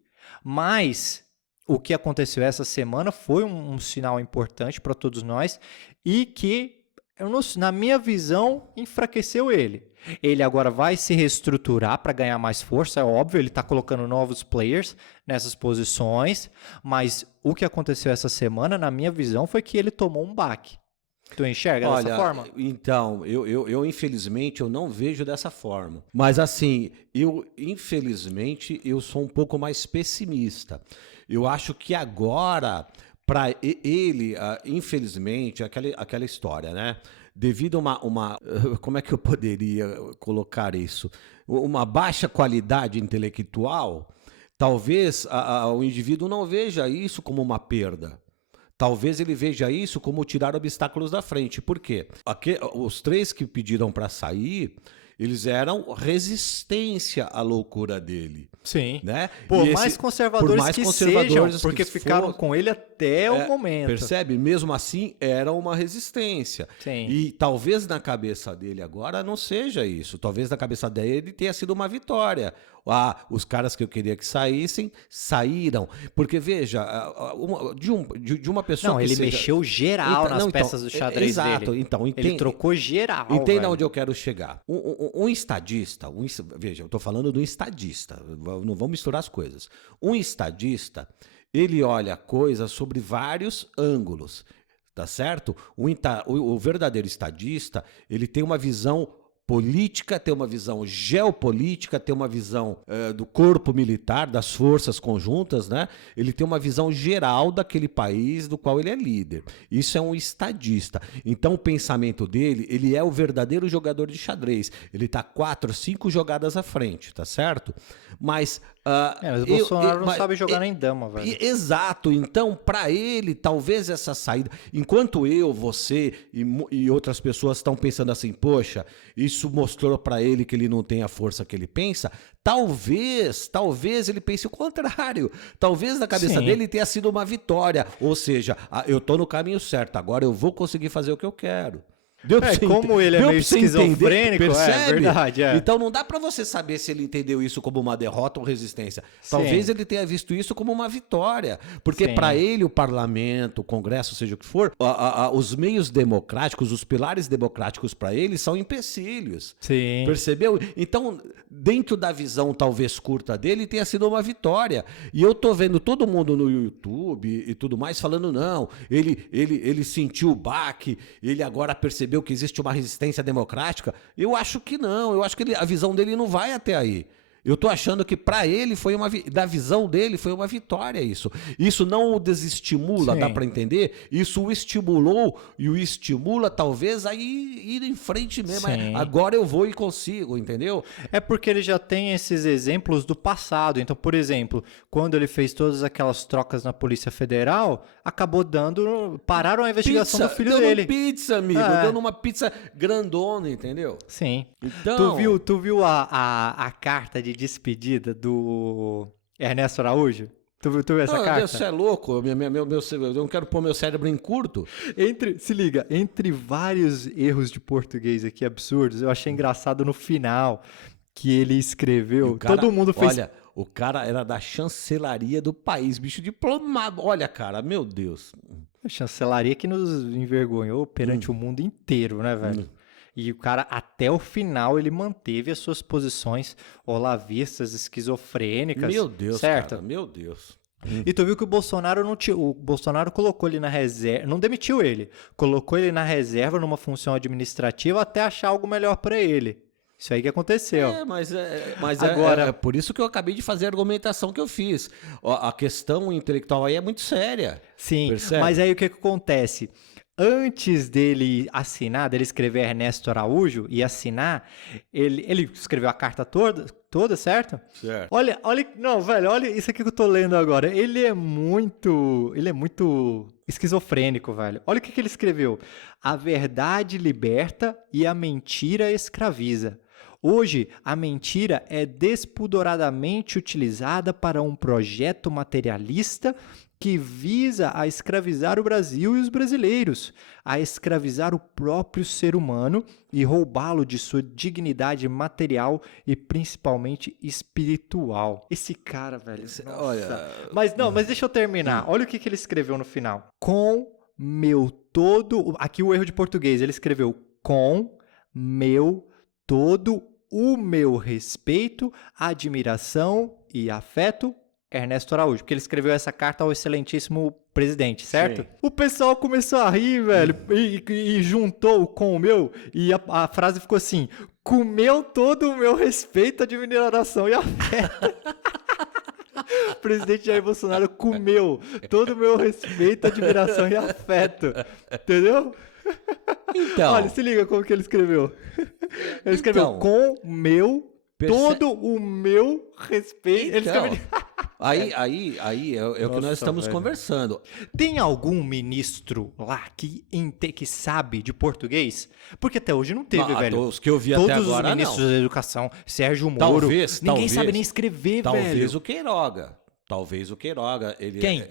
Mas o que aconteceu essa semana foi um sinal importante para todos nós e que, na minha visão, enfraqueceu ele. Ele agora vai se reestruturar para ganhar mais força, é óbvio, ele está colocando novos players nessas posições, mas o que aconteceu essa semana, na minha visão, foi que ele tomou um baque. Tu enxerga dessa forma? Então, eu infelizmente eu não vejo dessa forma. Mas assim, infelizmente eu sou um pouco mais pessimista. Eu acho que agora, para ele, infelizmente, aquela história, né? Devido a uma como é que eu poderia colocar isso? Uma baixa qualidade intelectual, talvez o indivíduo não veja isso como uma perda. Talvez ele veja isso como tirar obstáculos da frente. Por quê? Os 3 que pediram para sair, eles eram resistência à loucura dele. Sim. Né? Por mais conservadores que sejam, porque ficaram com ele até o momento. Percebe? Mesmo assim, era uma resistência. Sim. E talvez na cabeça dele agora não seja isso. Talvez na cabeça dele tenha sido uma vitória. Os caras que eu queria que saíssem, saíram. Porque, veja, de uma pessoa... Não, ele mexeu geral nas peças do xadrez dele. Exato. Então, ele trocou geral. Entenda onde eu quero chegar. Um estadista, veja, eu estou falando de um estadista, não vamos misturar as coisas. Um estadista, ele olha coisas sobre vários ângulos. tá certo? O verdadeiro estadista, ele tem uma visão política, tem uma visão geopolítica, tem uma visão do corpo militar, das forças conjuntas, né? Ele tem uma visão geral daquele país do qual ele é líder. Isso é um estadista. Então o pensamento dele, ele é o verdadeiro jogador de xadrez. Ele está 4, 5 jogadas à frente, tá certo? Mas mas o Bolsonaro não sabe jogar nem dama, velho. Exato. Então, para ele, talvez essa saída... Enquanto eu, você e outras pessoas estão pensando assim, poxa, isso mostrou para ele que ele não tem a força que ele pensa, talvez ele pense o contrário. Talvez na cabeça dele tenha sido uma vitória. Ou seja, eu tô no caminho certo, agora eu vou conseguir fazer o que eu quero. Como ele é meio esquizofrênico, é verdade. Então não dá para você saber se ele entendeu isso como uma derrota ou resistência. Talvez ele tenha visto isso como uma vitória. Porque para ele o parlamento, o congresso, seja o que for, os meios democráticos, os pilares democráticos para ele são empecilhos. Sim. Percebeu? Então, dentro da visão talvez curta dele, tenha sido uma vitória. E eu tô vendo todo mundo no YouTube e tudo mais falando, não, ele sentiu o baque, ele agora percebeu que existe uma resistência democrática. Eu acho que não, eu acho que a visão dele não vai até aí. Eu tô achando que para ele da visão dele foi uma vitória isso. Isso não o desestimula, dá para entender? Isso o estimulou e o estimula talvez a ir em frente mesmo. Agora eu vou e consigo, entendeu? É porque ele já tem esses exemplos do passado. Então, por exemplo, quando ele fez todas aquelas trocas na Polícia Federal, pararam a investigação do filho dele. Pizza, amigo. Deu numa pizza grandona, entendeu? Sim. Então... Tu viu a carta de despedida do Ernesto Araújo? Tu viu essa carta? Você é louco, eu não quero pôr meu cérebro em curto. Se liga, entre vários erros de português aqui absurdos, eu achei engraçado no final que ele escreveu, todo mundo fez... Olha, o cara era da chancelaria do país, bicho diplomado. Olha, cara, meu Deus. A chancelaria que nos envergonhou perante o mundo inteiro, né, velho? E o cara, até o final, ele manteve as suas posições olavistas, esquizofrênicas. Meu Deus, certo? Cara, meu Deus. E tu viu que o Bolsonaro colocou ele na reserva, não demitiu ele, colocou ele na reserva numa função administrativa até achar algo melhor para ele. Isso aí que aconteceu. Mas agora, é por isso que eu acabei de fazer a argumentação que eu fiz. A questão intelectual aí é muito séria. Sim, percebe? Mas aí o que acontece? Antes dele escrever Ernesto Araújo e assinar, ele escreveu a carta toda, certo? Certo. Olha, não, velho, olha isso aqui que eu tô lendo agora. Ele é muito esquizofrênico, velho. Olha o que ele escreveu. A verdade liberta e a mentira escraviza. Hoje, a mentira é despudoradamente utilizada para um projeto materialista que visa a escravizar o Brasil e os brasileiros, a escravizar o próprio ser humano e roubá-lo de sua dignidade material e principalmente espiritual. Esse cara, velho, olha... Mas deixa eu terminar. Olha o que ele escreveu no final. Com meu todo... Aqui o erro de português. Ele escreveu com todo o meu respeito, admiração e afeto, Ernesto Araújo, porque ele escreveu essa carta ao excelentíssimo presidente, certo? Sim. O pessoal começou a rir, velho, e juntou com o meu, e a frase ficou assim, comeu todo o meu respeito, admiração e afeto. O presidente Jair Bolsonaro comeu todo o meu respeito, admiração e afeto, entendeu? Então... Olha, se liga como que ele escreveu. Ele escreveu todo o meu respeito. Ele escreveu... Aí é o que nós estamos conversando. Tem algum ministro lá que sabe de português? Porque até hoje não teve, velho. Os que eu vi até agora, todos os ministros da educação, Sérgio Moro, ninguém sabe nem escrever, velho. Talvez o Queiroga. Ele Quem?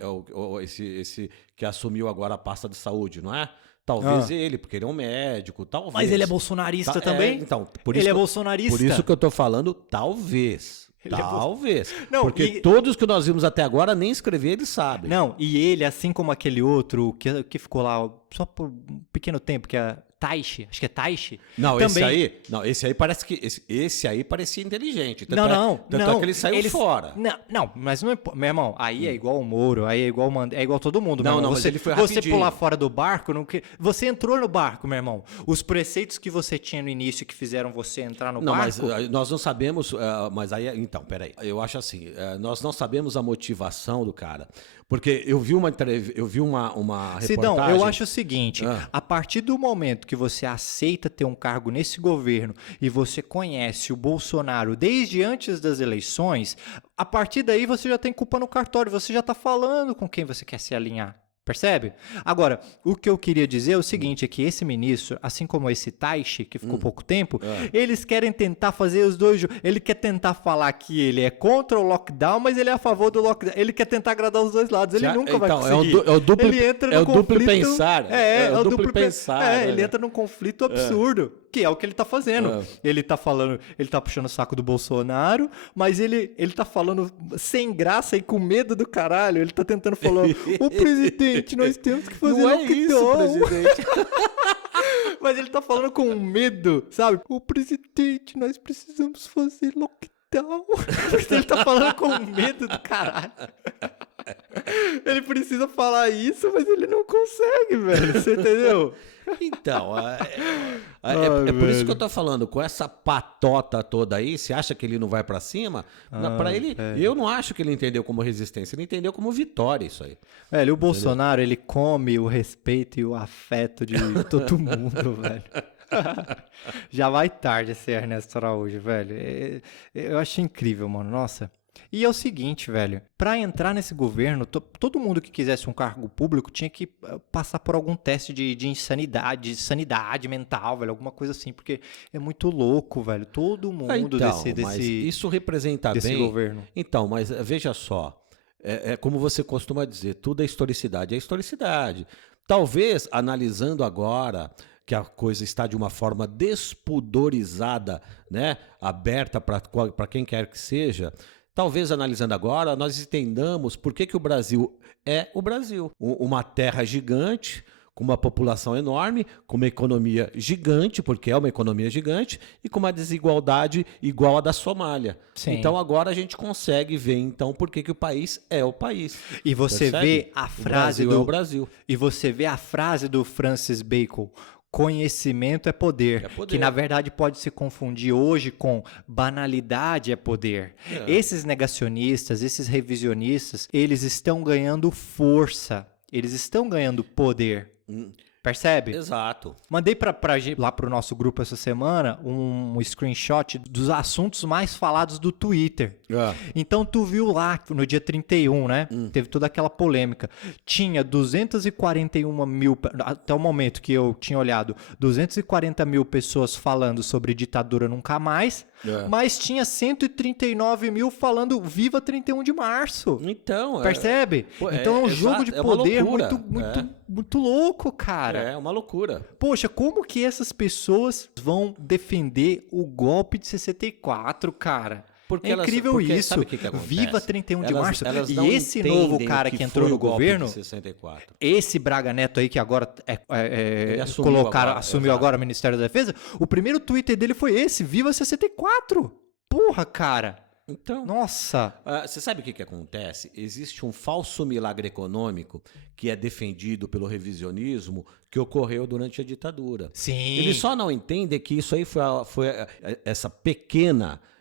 Esse que assumiu agora a pasta de saúde, não é? Talvez ele, porque ele é um médico, talvez. Mas ele é bolsonarista também? Então, ele é bolsonarista. Por isso que eu tô falando, talvez. Talvez. Não, porque todos que nós vimos até agora nem escrever eles sabem. Não, e ele, assim como aquele outro que ficou lá só por um pequeno tempo, que Taishi, acho que é Taishi. Não, também... esse aí parece que esse aí parecia inteligente. Tanto é que ele saiu fora. Não, mas não é, meu irmão, aí é igual o Moro, aí é igual todo mundo. Não, mas ele foi você rapidinho. pular fora do barco, você entrou no barco, meu irmão. Os preceitos que você tinha no início que fizeram você entrar no barco. Mas nós não sabemos, mas aí, então, peraí. Eu acho assim, nós não sabemos a motivação do cara. Porque eu vi uma reportagem... Sidão, eu acho o seguinte, a partir do momento que você aceita ter um cargo nesse governo e você conhece o Bolsonaro desde antes das eleições, a partir daí você já tem culpa no cartório, você já está falando com quem você quer se alinhar. Percebe? Agora, o que eu queria dizer é o seguinte, é que esse ministro, assim como esse Taishi, que ficou pouco tempo, eles querem tentar fazer os dois... Ele quer tentar falar que ele é contra o lockdown, mas ele é a favor do lockdown. Ele quer tentar agradar os dois lados. Ele nunca vai conseguir. É o duplo, ele entra no conflito, duplo pensar. É o duplo pensar. Ele entra num conflito absurdo, que é o que ele tá fazendo. Ele tá falando, ele tá puxando o saco do Bolsonaro, mas ele tá falando sem graça e com medo do caralho. Ele tá tentando falar, o presidente, nós temos que fazer lockdown. Não é isso, presidente. Mas ele tá falando com medo, sabe? O presidente, nós precisamos fazer lockdown. Ele tá falando com medo do caralho. Ele precisa falar isso, mas ele não consegue, velho. Você entendeu? Então, é por isso que eu tô falando, com essa patota toda aí, você acha que ele não vai pra cima? Pra ele, eu não acho que ele entendeu como resistência, ele entendeu como vitória isso aí. Velho, o Bolsonaro, ele come o respeito e o afeto de todo mundo, velho. Já vai tarde esse Ernesto Araújo, velho. Eu acho incrível, mano, nossa. E é o seguinte, velho, para entrar nesse governo, todo mundo que quisesse um cargo público tinha que passar por algum teste de insanidade, de sanidade mental, velho, alguma coisa assim, porque é muito louco, velho, todo mundo mas isso representa desse bem governo. Então, mas veja só, é como você costuma dizer, tudo é historicidade, Talvez, analisando agora que a coisa está de uma forma despudorizada, né, aberta para quem quer que seja, talvez analisando agora, nós entendamos por que o Brasil é o Brasil. Uma terra gigante, com uma população enorme, com uma economia gigante, porque é uma economia gigante, e com uma desigualdade igual à da Somália. Sim. Então agora a gente consegue ver então por que o país é o país. E você vê a frase do Brasil. E você vê a frase do Francis Bacon: conhecimento é poder, que na verdade pode se confundir hoje com banalidade é poder. Esses negacionistas, esses revisionistas, eles estão ganhando força, eles estão ganhando poder. Percebe? Exato. Mandei lá pro nosso grupo essa semana um screenshot dos assuntos mais falados do Twitter. Então tu viu lá, no dia 31, né? Teve toda aquela polêmica. Tinha 241 mil, até o momento que eu tinha olhado, 240 mil pessoas falando sobre ditadura nunca mais, mas tinha 139 mil falando viva 31 de março. Então, percebe? Então é um jogo de poder muito louco, cara. É uma loucura. Poxa, como que essas pessoas vão defender o golpe de 64, cara? Porque incrível isso. Sabe o que acontece? Viva 31 de março. Elas e não esse novo cara que entrou no governo, 64. esse Braga Neto aí que agora assumiu agora o Ministério da Defesa, o primeiro Twitter dele foi esse: Viva 64. Porra, cara. Então, nossa. Você sabe o que acontece? Existe um falso milagre econômico que é defendido pelo revisionismo que ocorreu durante a ditadura. Sim. Eles só não entendem que isso aí foi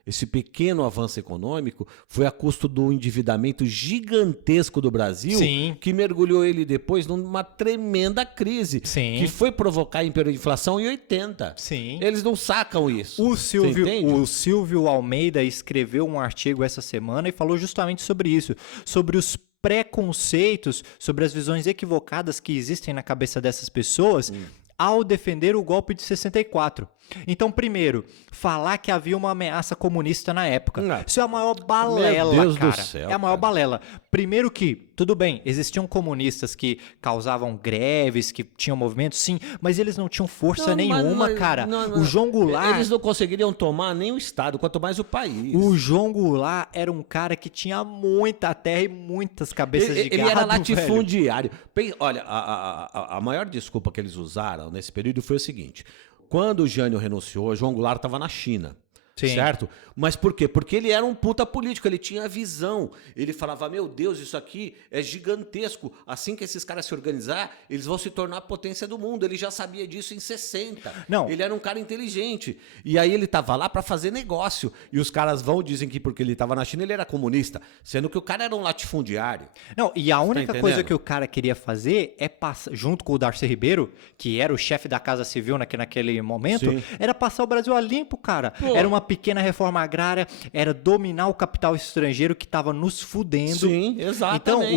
esse pequeno avanço econômico foi a custo do endividamento gigantesco do Brasil, Sim. que mergulhou ele depois numa tremenda crise, Sim. que foi provocar hiperinflação em 80. Sim. Eles não sacam isso. O Silvio Almeida escreveu um artigo essa semana e falou justamente sobre isso, sobre os preconceitos, sobre as visões equivocadas que existem na cabeça dessas pessoas ao defender o golpe de 64. Então, primeiro, falar que havia uma ameaça comunista na época. Isso é a maior balela, Meu Deus cara. do céu, é a maior balela. Primeiro que tudo bem, existiam comunistas que causavam greves, que tinham movimentos, sim, mas eles não tinham força nenhuma, cara. O João Goulart... Eles não conseguiriam tomar nem o Estado, quanto mais o país. O João Goulart era um cara que tinha muita terra e muitas cabeças de gado, ele era latifundiário. Olha, a maior desculpa que eles usaram nesse período foi o seguinte. Quando o Jânio renunciou, João Goulart estava na China. Sim. Certo? Mas por quê? Porque ele era um puta político, ele tinha visão. Ele falava, meu Deus, isso aqui é gigantesco. Assim que esses caras se organizar, eles vão se tornar a potência do mundo. Ele já sabia disso em 60. Não. Ele era um cara inteligente. E aí ele tava lá para fazer negócio. E os caras dizem que porque ele tava na China, ele era comunista. Sendo que o cara era um latifundiário. Não, e a única coisa que o cara queria fazer é passar, junto com o Darcy Ribeiro, que era o chefe da Casa Civil naquele momento, sim, era passar o Brasil a limpo, cara. Pô. Era uma pequena reforma agrária, era dominar o capital estrangeiro que estava nos fudendo. Sim, exatamente. Então,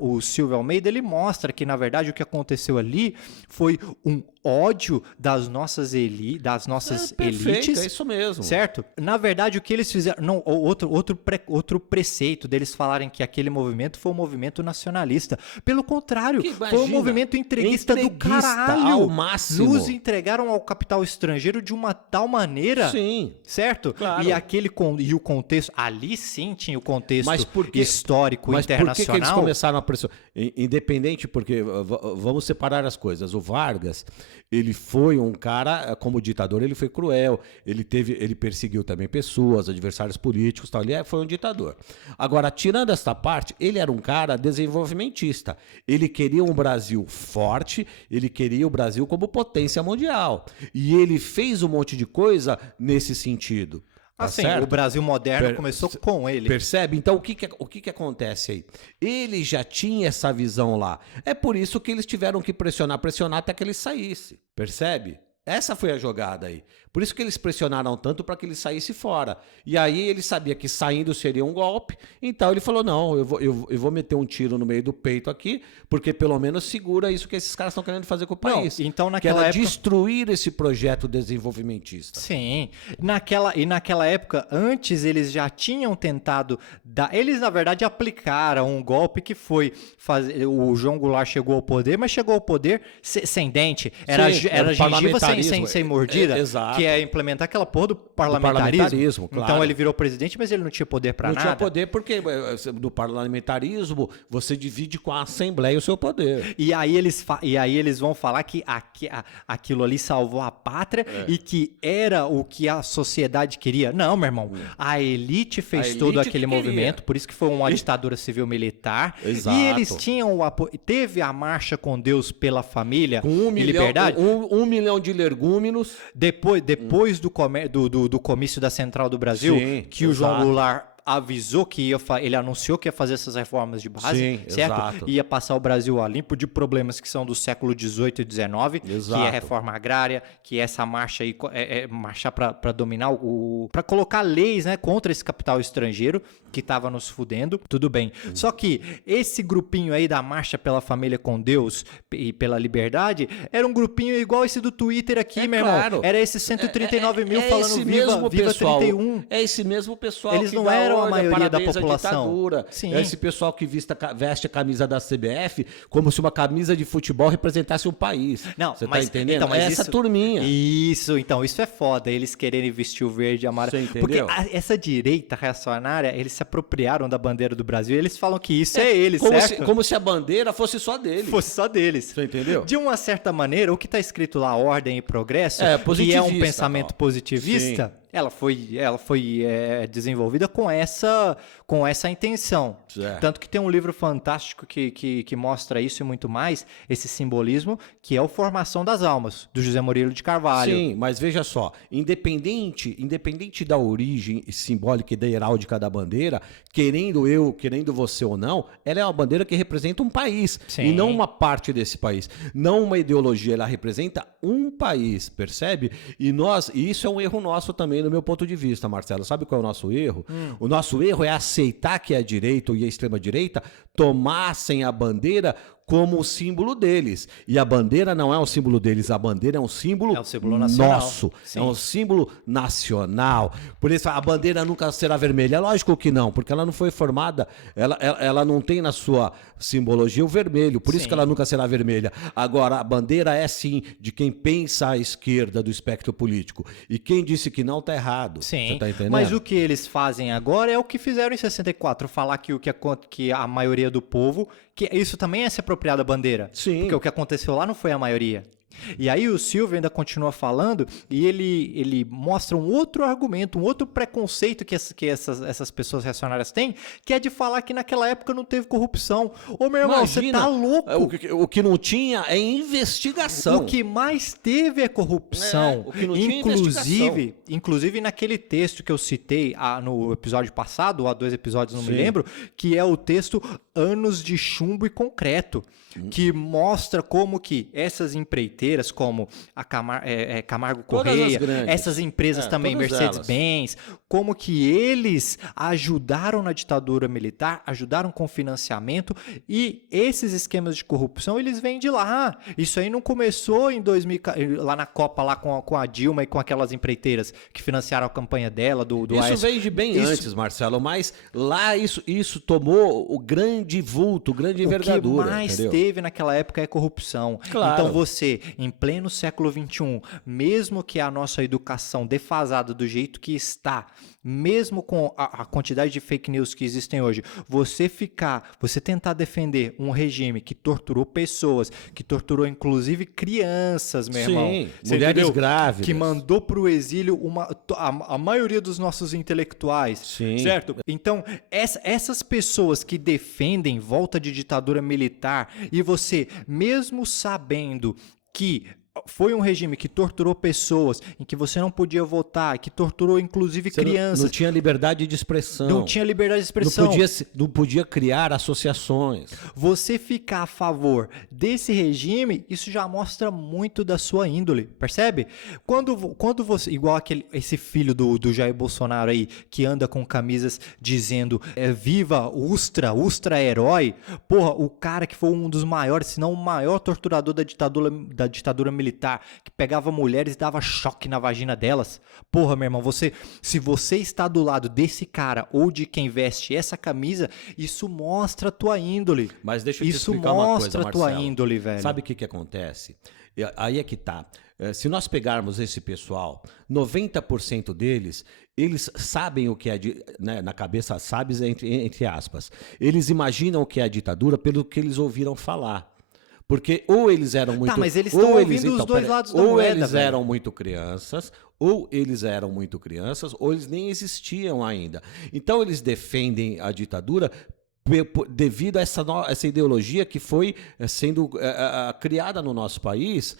o Silvio Almeida, ele mostra que, na verdade, o que aconteceu ali foi um ódio das nossas perfeito, elites. É isso mesmo. Certo? Na verdade, o que eles fizeram... Não, outro preceito deles falarem que aquele movimento foi um movimento nacionalista. Pelo contrário, foi um movimento entreguista do caralho. Ao máximo. Nos entregaram ao capital estrangeiro de uma tal maneira... Sim. Certo? Claro. E o contexto... Ali sim tinha o contexto histórico internacional. Mas por que eles começaram a pressionar? Independente, porque vamos separar as coisas. O Vargas... Ele foi um cara, como ditador, ele foi cruel. Ele perseguiu também pessoas, adversários políticos, tal. Ele foi um ditador. Agora, tirando esta parte, ele era um cara desenvolvimentista. Ele queria um Brasil forte, ele queria o Brasil como potência mundial. E ele fez um monte de coisa nesse sentido. Assim, o Brasil moderno começou com ele. Percebe? Então, o que acontece aí? Ele já tinha essa visão lá. É por isso que eles tiveram que pressionar até que ele saísse. Percebe? Essa foi a jogada aí. Por isso que eles pressionaram tanto para que ele saísse fora. E aí ele sabia que saindo seria um golpe. Então ele falou, não, eu vou meter um tiro no meio do peito aqui, porque pelo menos segura isso que esses caras estão querendo fazer com o país. Não, então naquela época... destruir esse projeto desenvolvimentista. Sim. Naquela época, antes eles já tinham tentado dar... Eles, na verdade, aplicaram um golpe que foi fazer... O João Goulart chegou ao poder, mas chegou ao poder sem dente. Era gengiva sem mordida. Exato. Que é implementar aquela porra do parlamentarismo. Claro. Então ele virou presidente, mas ele não tinha poder para nada. Não tinha poder porque do parlamentarismo você divide com a Assembleia o seu poder. E aí eles vão falar que aquilo ali salvou a pátria e que era o que a sociedade queria. Não, meu irmão. A elite fez todo aquele movimento, por isso que foi uma ditadura civil-militar. Exato. E eles tinham o apoio. Teve a Marcha com Deus pela Família com e Liberdade. 1 milhão de lergúminos. Depois do comício da Central do Brasil, sim, que o João Goulart avisou que ele anunciou que ia fazer essas reformas de base, sim, certo? Exato. Ia passar o Brasil a limpo de problemas que são do século XVIII e XIX, que é a reforma agrária, que é essa marcha aí, marchar para dominar para colocar leis, né, contra esse capital estrangeiro que estava nos fudendo, tudo bem. Só que esse grupinho aí da Marcha pela Família com Deus e pela Liberdade era um grupinho igual esse do Twitter aqui, meu irmão. Era esses 139 mil falando viva pessoal, 31. É esse mesmo pessoal. Eles não eram a maioria da população. Sim. É esse pessoal que veste a camisa da CBF como se uma camisa de futebol representasse um país. Não, você tá entendendo? Então, mas essa turminha. Isso é foda. Eles quererem vestir o verde e amarelo. Porque essa direita reacionária, eles se apropriaram da bandeira do Brasil e eles falam que isso é eles, certo? Como se a bandeira fosse só deles. Fosse só deles. Você entendeu? De uma certa maneira, o que está escrito lá, ordem e progresso, que é um pensamento positivista... Sim. Ela foi desenvolvida com essa intenção. Tanto que tem um livro fantástico que mostra isso e muito mais, esse simbolismo, que é o Formação das Almas, do José Murilo de Carvalho. Sim, mas veja só, independente da origem simbólica e da heráldica da bandeira, querendo você ou não, ela é uma bandeira que representa um país, sim, e não uma parte desse país. Não uma ideologia, ela representa um país, percebe? E isso é um erro nosso também, no meu ponto de vista, Marcelo. Sabe qual é o nosso erro? O nosso erro é aceitar que a direita e a extrema-direita tomassem a bandeira como o símbolo deles. E a bandeira não é um símbolo deles, a bandeira é um símbolo nosso. Sim. É um símbolo nacional. Por isso, a bandeira nunca será vermelha. É lógico que não, porque ela não foi formada, ela não tem na sua simbologia o vermelho, por isso que ela nunca será vermelha. Agora, a bandeira é sim de quem pensa à esquerda do espectro político. E quem disse que não está errado. Sim, você tá entendendo? Mas o que eles fazem agora é o que fizeram em 64, falar que a maioria do povo, que isso também é se apropriar da bandeira. Sim. Porque o que aconteceu lá não foi a maioria. E aí o Silvio ainda continua falando e ele mostra um outro argumento, um outro preconceito que essas pessoas reacionárias têm, que é de falar que naquela época não teve corrupção. Ô, meu irmão, você tá louco? O que não tinha é investigação. O que mais teve é corrupção. O que não tinha é investigação. Inclusive naquele texto que eu citei no episódio passado, ou há 2 episódios, não me lembro, que é o texto Anos de Chumbo e Concreto, que mostra como que essas empreiteiras, como a Camargo Correia, essas empresas também, Mercedes-Benz, como que eles ajudaram na ditadura militar, ajudaram com financiamento, e esses esquemas de corrupção, eles vêm de lá. Isso aí não começou em 2000, lá na Copa, lá com a Dilma e com aquelas empreiteiras que financiaram a campanha dela, do Isso AS. veio de bem antes, Marcelo, mas lá isso tomou o grande vulto, grande envergadura. O que mais teve naquela época é corrupção. Claro. Então você, em pleno século XXI, mesmo que a nossa educação defasada do jeito que está, mesmo com a quantidade de fake news que existem hoje, você tentar defender um regime que torturou pessoas, que torturou inclusive crianças, meu irmão. Sim, mulheres grávidas. Que mandou para o exílio a maioria dos nossos intelectuais. Sim. Certo? Então, essas pessoas que defendem volta de ditadura militar e você, mesmo sabendo que foi um regime que torturou pessoas, em que você não podia votar, que torturou inclusive crianças. Não tinha liberdade de expressão. Não tinha liberdade de expressão. Não podia criar associações. Você ficar a favor desse regime, isso já mostra muito da sua índole, percebe? Quando você, igual esse filho do Jair Bolsonaro aí, que anda com camisas dizendo viva Ustra é herói, porra, o cara que foi um dos maiores, se não o maior torturador da ditadura militar, que pegava mulheres e dava choque na vagina delas. Porra, meu irmão, se você está do lado desse cara ou de quem veste essa camisa, isso mostra a tua índole. Mas deixa eu te explicar uma coisa, Marcelo. Isso mostra a tua índole, velho. Sabe o que acontece? Aí é que tá. Se nós pegarmos esse pessoal, 90% deles, eles sabem o que é, na cabeça, sabes entre aspas. Eles imaginam o que é a ditadura pelo que eles ouviram falar. Porque ou eles eram muito... Tá, mas eles estão ouvindo os dois lados da moeda, ou eles eram muito crianças, ou eles nem existiam ainda. Então eles defendem a ditadura devido a essa ideologia que foi sendo criada no nosso país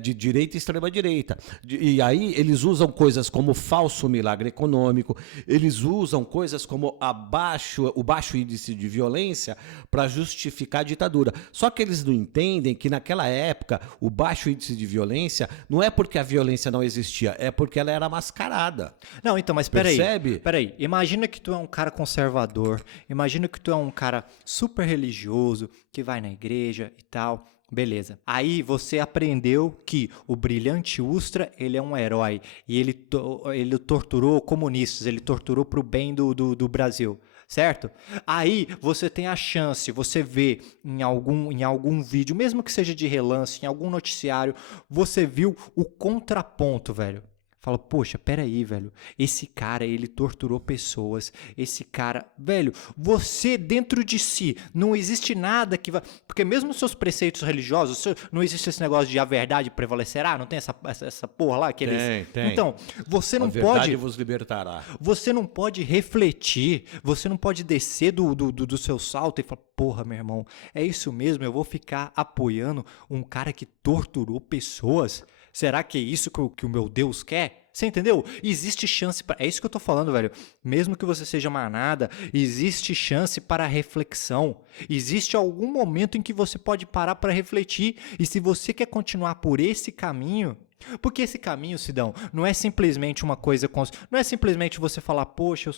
de direita e extrema-direita. E aí eles usam coisas como falso milagre econômico, eles usam coisas como o baixo índice de violência para justificar a ditadura. Só que eles não entendem que naquela época o baixo índice de violência não é porque a violência não existia, é porque ela era mascarada. Não, então, mas peraí. Percebe? Peraí, imagina que tu é um cara conservador, imagina que tu é um cara super religioso, que vai na igreja e tal, beleza. Aí você aprendeu que o brilhante Ustra, ele é um herói, e ele torturou comunistas, ele torturou pro bem do Brasil. Certo? Aí você tem a chance, você vê em algum vídeo, mesmo que seja de relance, em algum noticiário, você viu o contraponto, velho. Fala, poxa, peraí, velho, esse cara, ele torturou pessoas, esse cara, velho, você dentro de si, não existe nada que vai, porque mesmo os seus preceitos religiosos, não existe esse negócio de a verdade prevalecerá, não tem essa porra lá? Que eles... Tem. Então, você não pode... A verdade vos libertará. Você não pode refletir, você não pode descer do seu salto e falar, porra, meu irmão, é isso mesmo, eu vou ficar apoiando um cara que torturou pessoas? Será que é isso que o meu Deus quer? Você entendeu? Existe chance para... É isso que eu tô falando, velho. Mesmo que você seja manada, existe chance para reflexão. Existe algum momento em que você pode parar para refletir. E se você quer continuar por esse caminho, Porque esse caminho, Sidão, não é simplesmente uma coisa... Não é simplesmente você falar, poxa,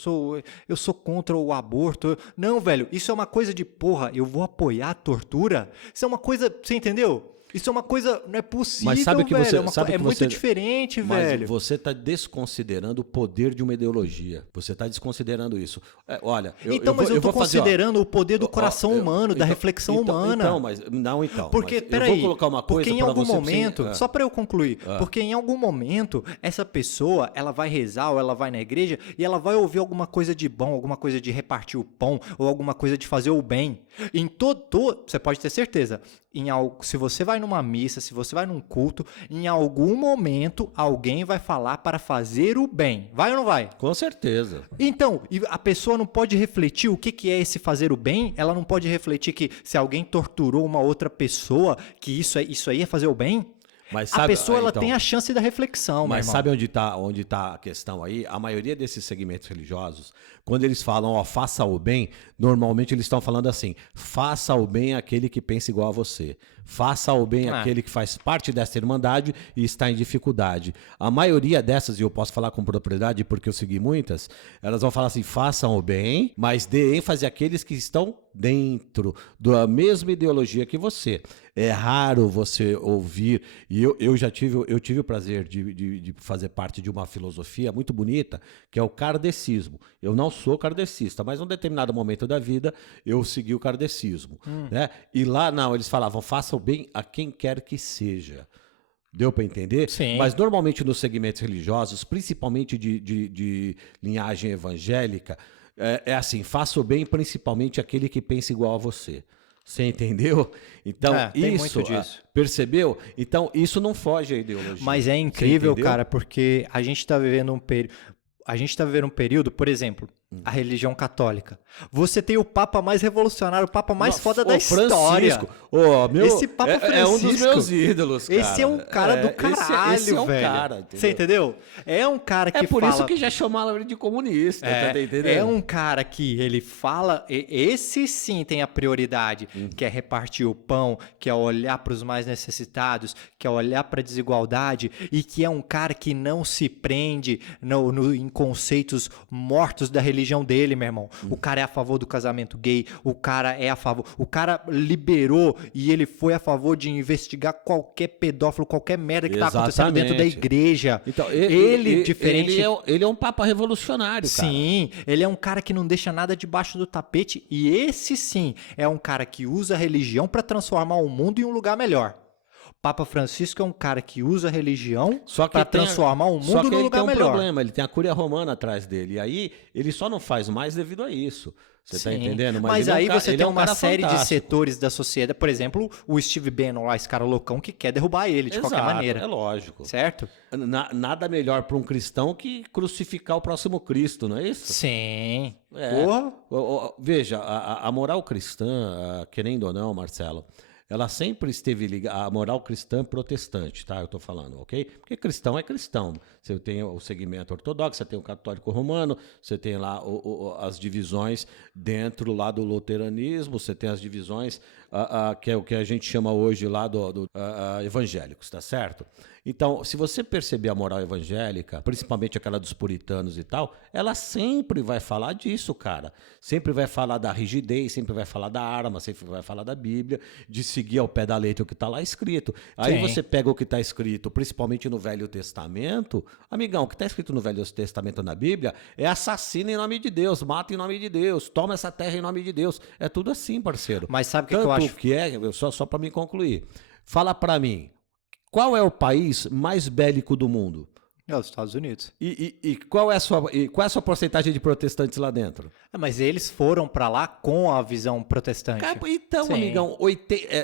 eu sou contra o aborto. Não, velho, isso é uma coisa de, porra, eu vou apoiar a tortura? Isso é uma coisa... Você entendeu? Isso é uma coisa... Não é possível, mas sabe que velho. Você, muito diferente, velho. Mas você está desconsiderando o poder de uma ideologia. Você está desconsiderando isso. Olha, eu estou considerando o poder do coração humano, da reflexão humana. Porque, peraí, eu vou colocar uma coisa porque em algum momento... Só para eu concluir. Porque em algum momento, essa pessoa, ela vai rezar ou ela vai na igreja e ela vai ouvir alguma coisa de bom, alguma coisa de repartir o pão ou alguma coisa de fazer o bem. Em você pode ter certeza... Se você vai numa missa, se você vai num culto, em algum momento alguém vai falar para fazer o bem. Vai ou não vai? Com certeza. Então, a pessoa não pode refletir o que é esse fazer o bem? Ela não pode refletir que se alguém torturou uma outra pessoa, que isso aí é fazer o bem? Mas sabe, a pessoa ela tem a chance da reflexão, mas sabe onde tá a questão aí? A maioria desses segmentos religiosos, quando eles falam, faça o bem, normalmente eles estão falando assim, faça o bem àquele que pensa igual a você. Faça o bem àquele que faz parte dessa irmandade e está em dificuldade. A maioria dessas, e eu posso falar com propriedade porque eu segui muitas, elas vão falar assim, façam o bem, mas dê ênfase àqueles que estão dentro da mesma ideologia que você. É raro você ouvir, e eu tive o prazer de fazer parte de uma filosofia muito bonita, que é o kardecismo. Eu não sou kardecista, mas em um determinado momento da vida eu segui o kardecismo. Né? E lá não, eles falavam, faça o bem a quem quer que seja. Deu para entender? Sim. Mas normalmente nos segmentos religiosos, principalmente de linhagem evangélica, é assim, faça o bem principalmente àquele que pensa igual a você. Você entendeu? Então, tem muito disso. Percebeu? Então, isso não foge à ideologia. Mas é incrível, cara, porque a gente está vivendo um período, por exemplo, a religião católica. Você tem o Papa mais revolucionário, o Papa mais foda da história. Esse Papa Francisco é um dos meus ídolos, cara. Esse é um cara do caralho, esse é um velho. Cara, entendeu? Você entendeu? É um cara que fala... É por fala... isso que já chamaram ele de comunista, tá entendendo? É um cara que ele fala... Esse sim tem a prioridade, que é repartir o pão, que é olhar para os mais necessitados, que é olhar para a desigualdade e que é um cara que não se prende em conceitos mortos da religião dele, meu irmão. O cara é a favor do casamento gay, o cara liberou e ele foi a favor de investigar qualquer pedófilo, qualquer merda que tá acontecendo dentro da igreja. Então, diferente... Ele é um papa revolucionário, cara. Sim, ele é um cara que não deixa nada debaixo do tapete e esse sim é um cara que usa a religião para transformar o mundo em um lugar melhor. Papa Francisco é um cara que usa a religião para transformar o mundo num lugar melhor. Só que ele tem um problema, ele tem a Cúria Romana atrás dele. E aí, ele só não faz mais devido a isso. Você tá entendendo? Mas aí você tem uma série de setores da sociedade. Por exemplo, o Steve Bannon lá, esse cara loucão que quer derrubar ele de qualquer maneira. É lógico. Certo? Nada melhor para um cristão que crucificar o próximo Cristo, não é isso? Sim. Veja, a moral cristã, querendo ou não, Marcelo, ela sempre esteve ligada à moral cristã protestante, tá? Eu tô falando, ok? Porque cristão é cristão. Você tem o segmento ortodoxo, você tem o católico romano, você tem lá as divisões dentro lá do luteranismo, você tem as divisões que é o que a gente chama hoje lá do evangélicos, tá certo? Então, se você perceber a moral evangélica, principalmente aquela dos puritanos e tal, ela sempre vai falar disso, cara. Sempre vai falar da rigidez, sempre vai falar da arma, sempre vai falar da Bíblia, de seguir ao pé da letra o que está lá escrito. Aí você pega o que está escrito, principalmente no Velho Testamento. Amigão, o que está escrito no Velho Testamento na Bíblia é assassina em nome de Deus, mata em nome de Deus, toma essa terra em nome de Deus. É tudo assim, parceiro. Mas sabe o que eu acho? Que é, só para me concluir. Fala para mim. Qual é o país mais bélico do mundo? É os Estados Unidos. E qual é a sua porcentagem de protestantes lá dentro? Mas eles foram para lá com a visão protestante. Cara, então, sim, amigão,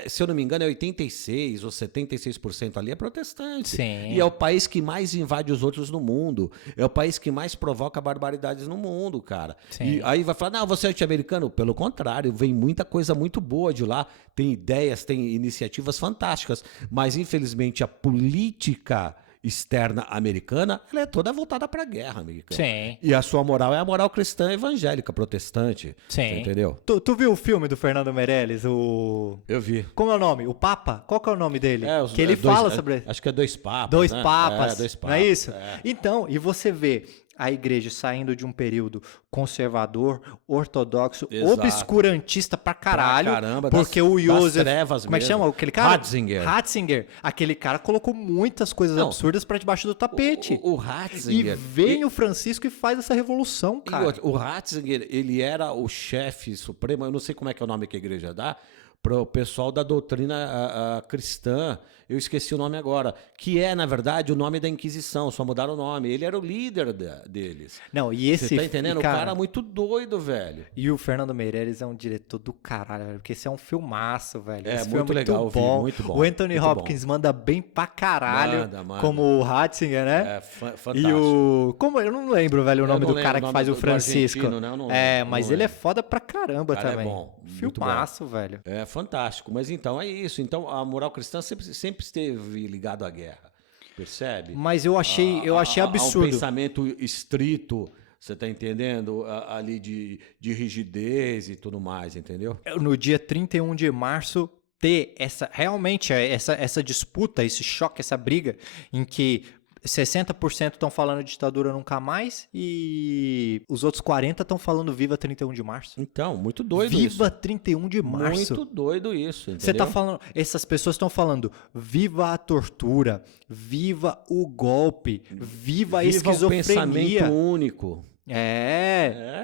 se eu não me engano, é 86% ou 76% ali é protestante. Sim. E é o país que mais invade os outros no mundo. É o país que mais provoca barbaridades no mundo, cara. Sim. E aí vai falar, não, você é anti-americano? Pelo contrário, vem muita coisa muito boa de lá. Tem ideias, tem iniciativas fantásticas. Mas, infelizmente, a política externa americana, ela é toda voltada para a guerra americana. Sim. E a sua moral é a moral cristã evangélica, protestante. Sim. Você entendeu? Tu viu o filme do Fernando Meirelles? Eu vi. Como é o nome? O Papa? Qual que é o nome dele? Que ele fala sobre... Acho que é Dois Papas. Dois né? Papas. Dois Papas. Não é isso? É. Então, e você vê a igreja saindo de um período conservador, ortodoxo, Exato. obscurantista pra caralho. Pra caramba, porque das o Joseph... trevas como é que mesmo. chama aquele cara? Ratzinger. Aquele cara colocou muitas coisas absurdas pra debaixo do tapete. O Ratzinger... E vem o Francisco e faz essa revolução, cara. O Ratzinger, ele era o chefe supremo, eu não sei como é que é o nome que a igreja dá, para o pessoal da doutrina cristã, eu esqueci o nome agora, que é, na verdade, o nome da Inquisição, só mudaram o nome. Ele era o líder deles. Não, e esse... Você tá entendendo? O cara é muito doido, velho. E o Fernando Meirelles é um diretor do caralho, velho, porque esse é um filmaço, velho. É, esse muito legal, muito bom. muito bom. O Anthony muito Hopkins manda bem pra caralho, manda. como o Ratzinger, né? É, fantástico. E o... Como? Eu não lembro, velho, o nome do cara que faz o Francisco. Né? Mas ele é foda pra caramba também. É bom. Filmaço, velho. É fantástico. Mas então é isso. Então a moral cristã sempre esteve ligado à guerra. Percebe? Mas eu achei absurdo. Um pensamento estrito, você tá entendendo? Ali de rigidez e tudo mais, entendeu? No dia 31 de março, ter realmente essa disputa, esse choque, essa briga, em que 60% estão falando ditadura nunca mais e os outros 40% estão falando viva 31 de março. Então, muito doido viva isso. Viva 31 de março. Muito doido isso, entendeu? Você tá falando, essas pessoas estão falando viva a tortura, viva o golpe, viva a esquizofrenia. Viva o pensamento único.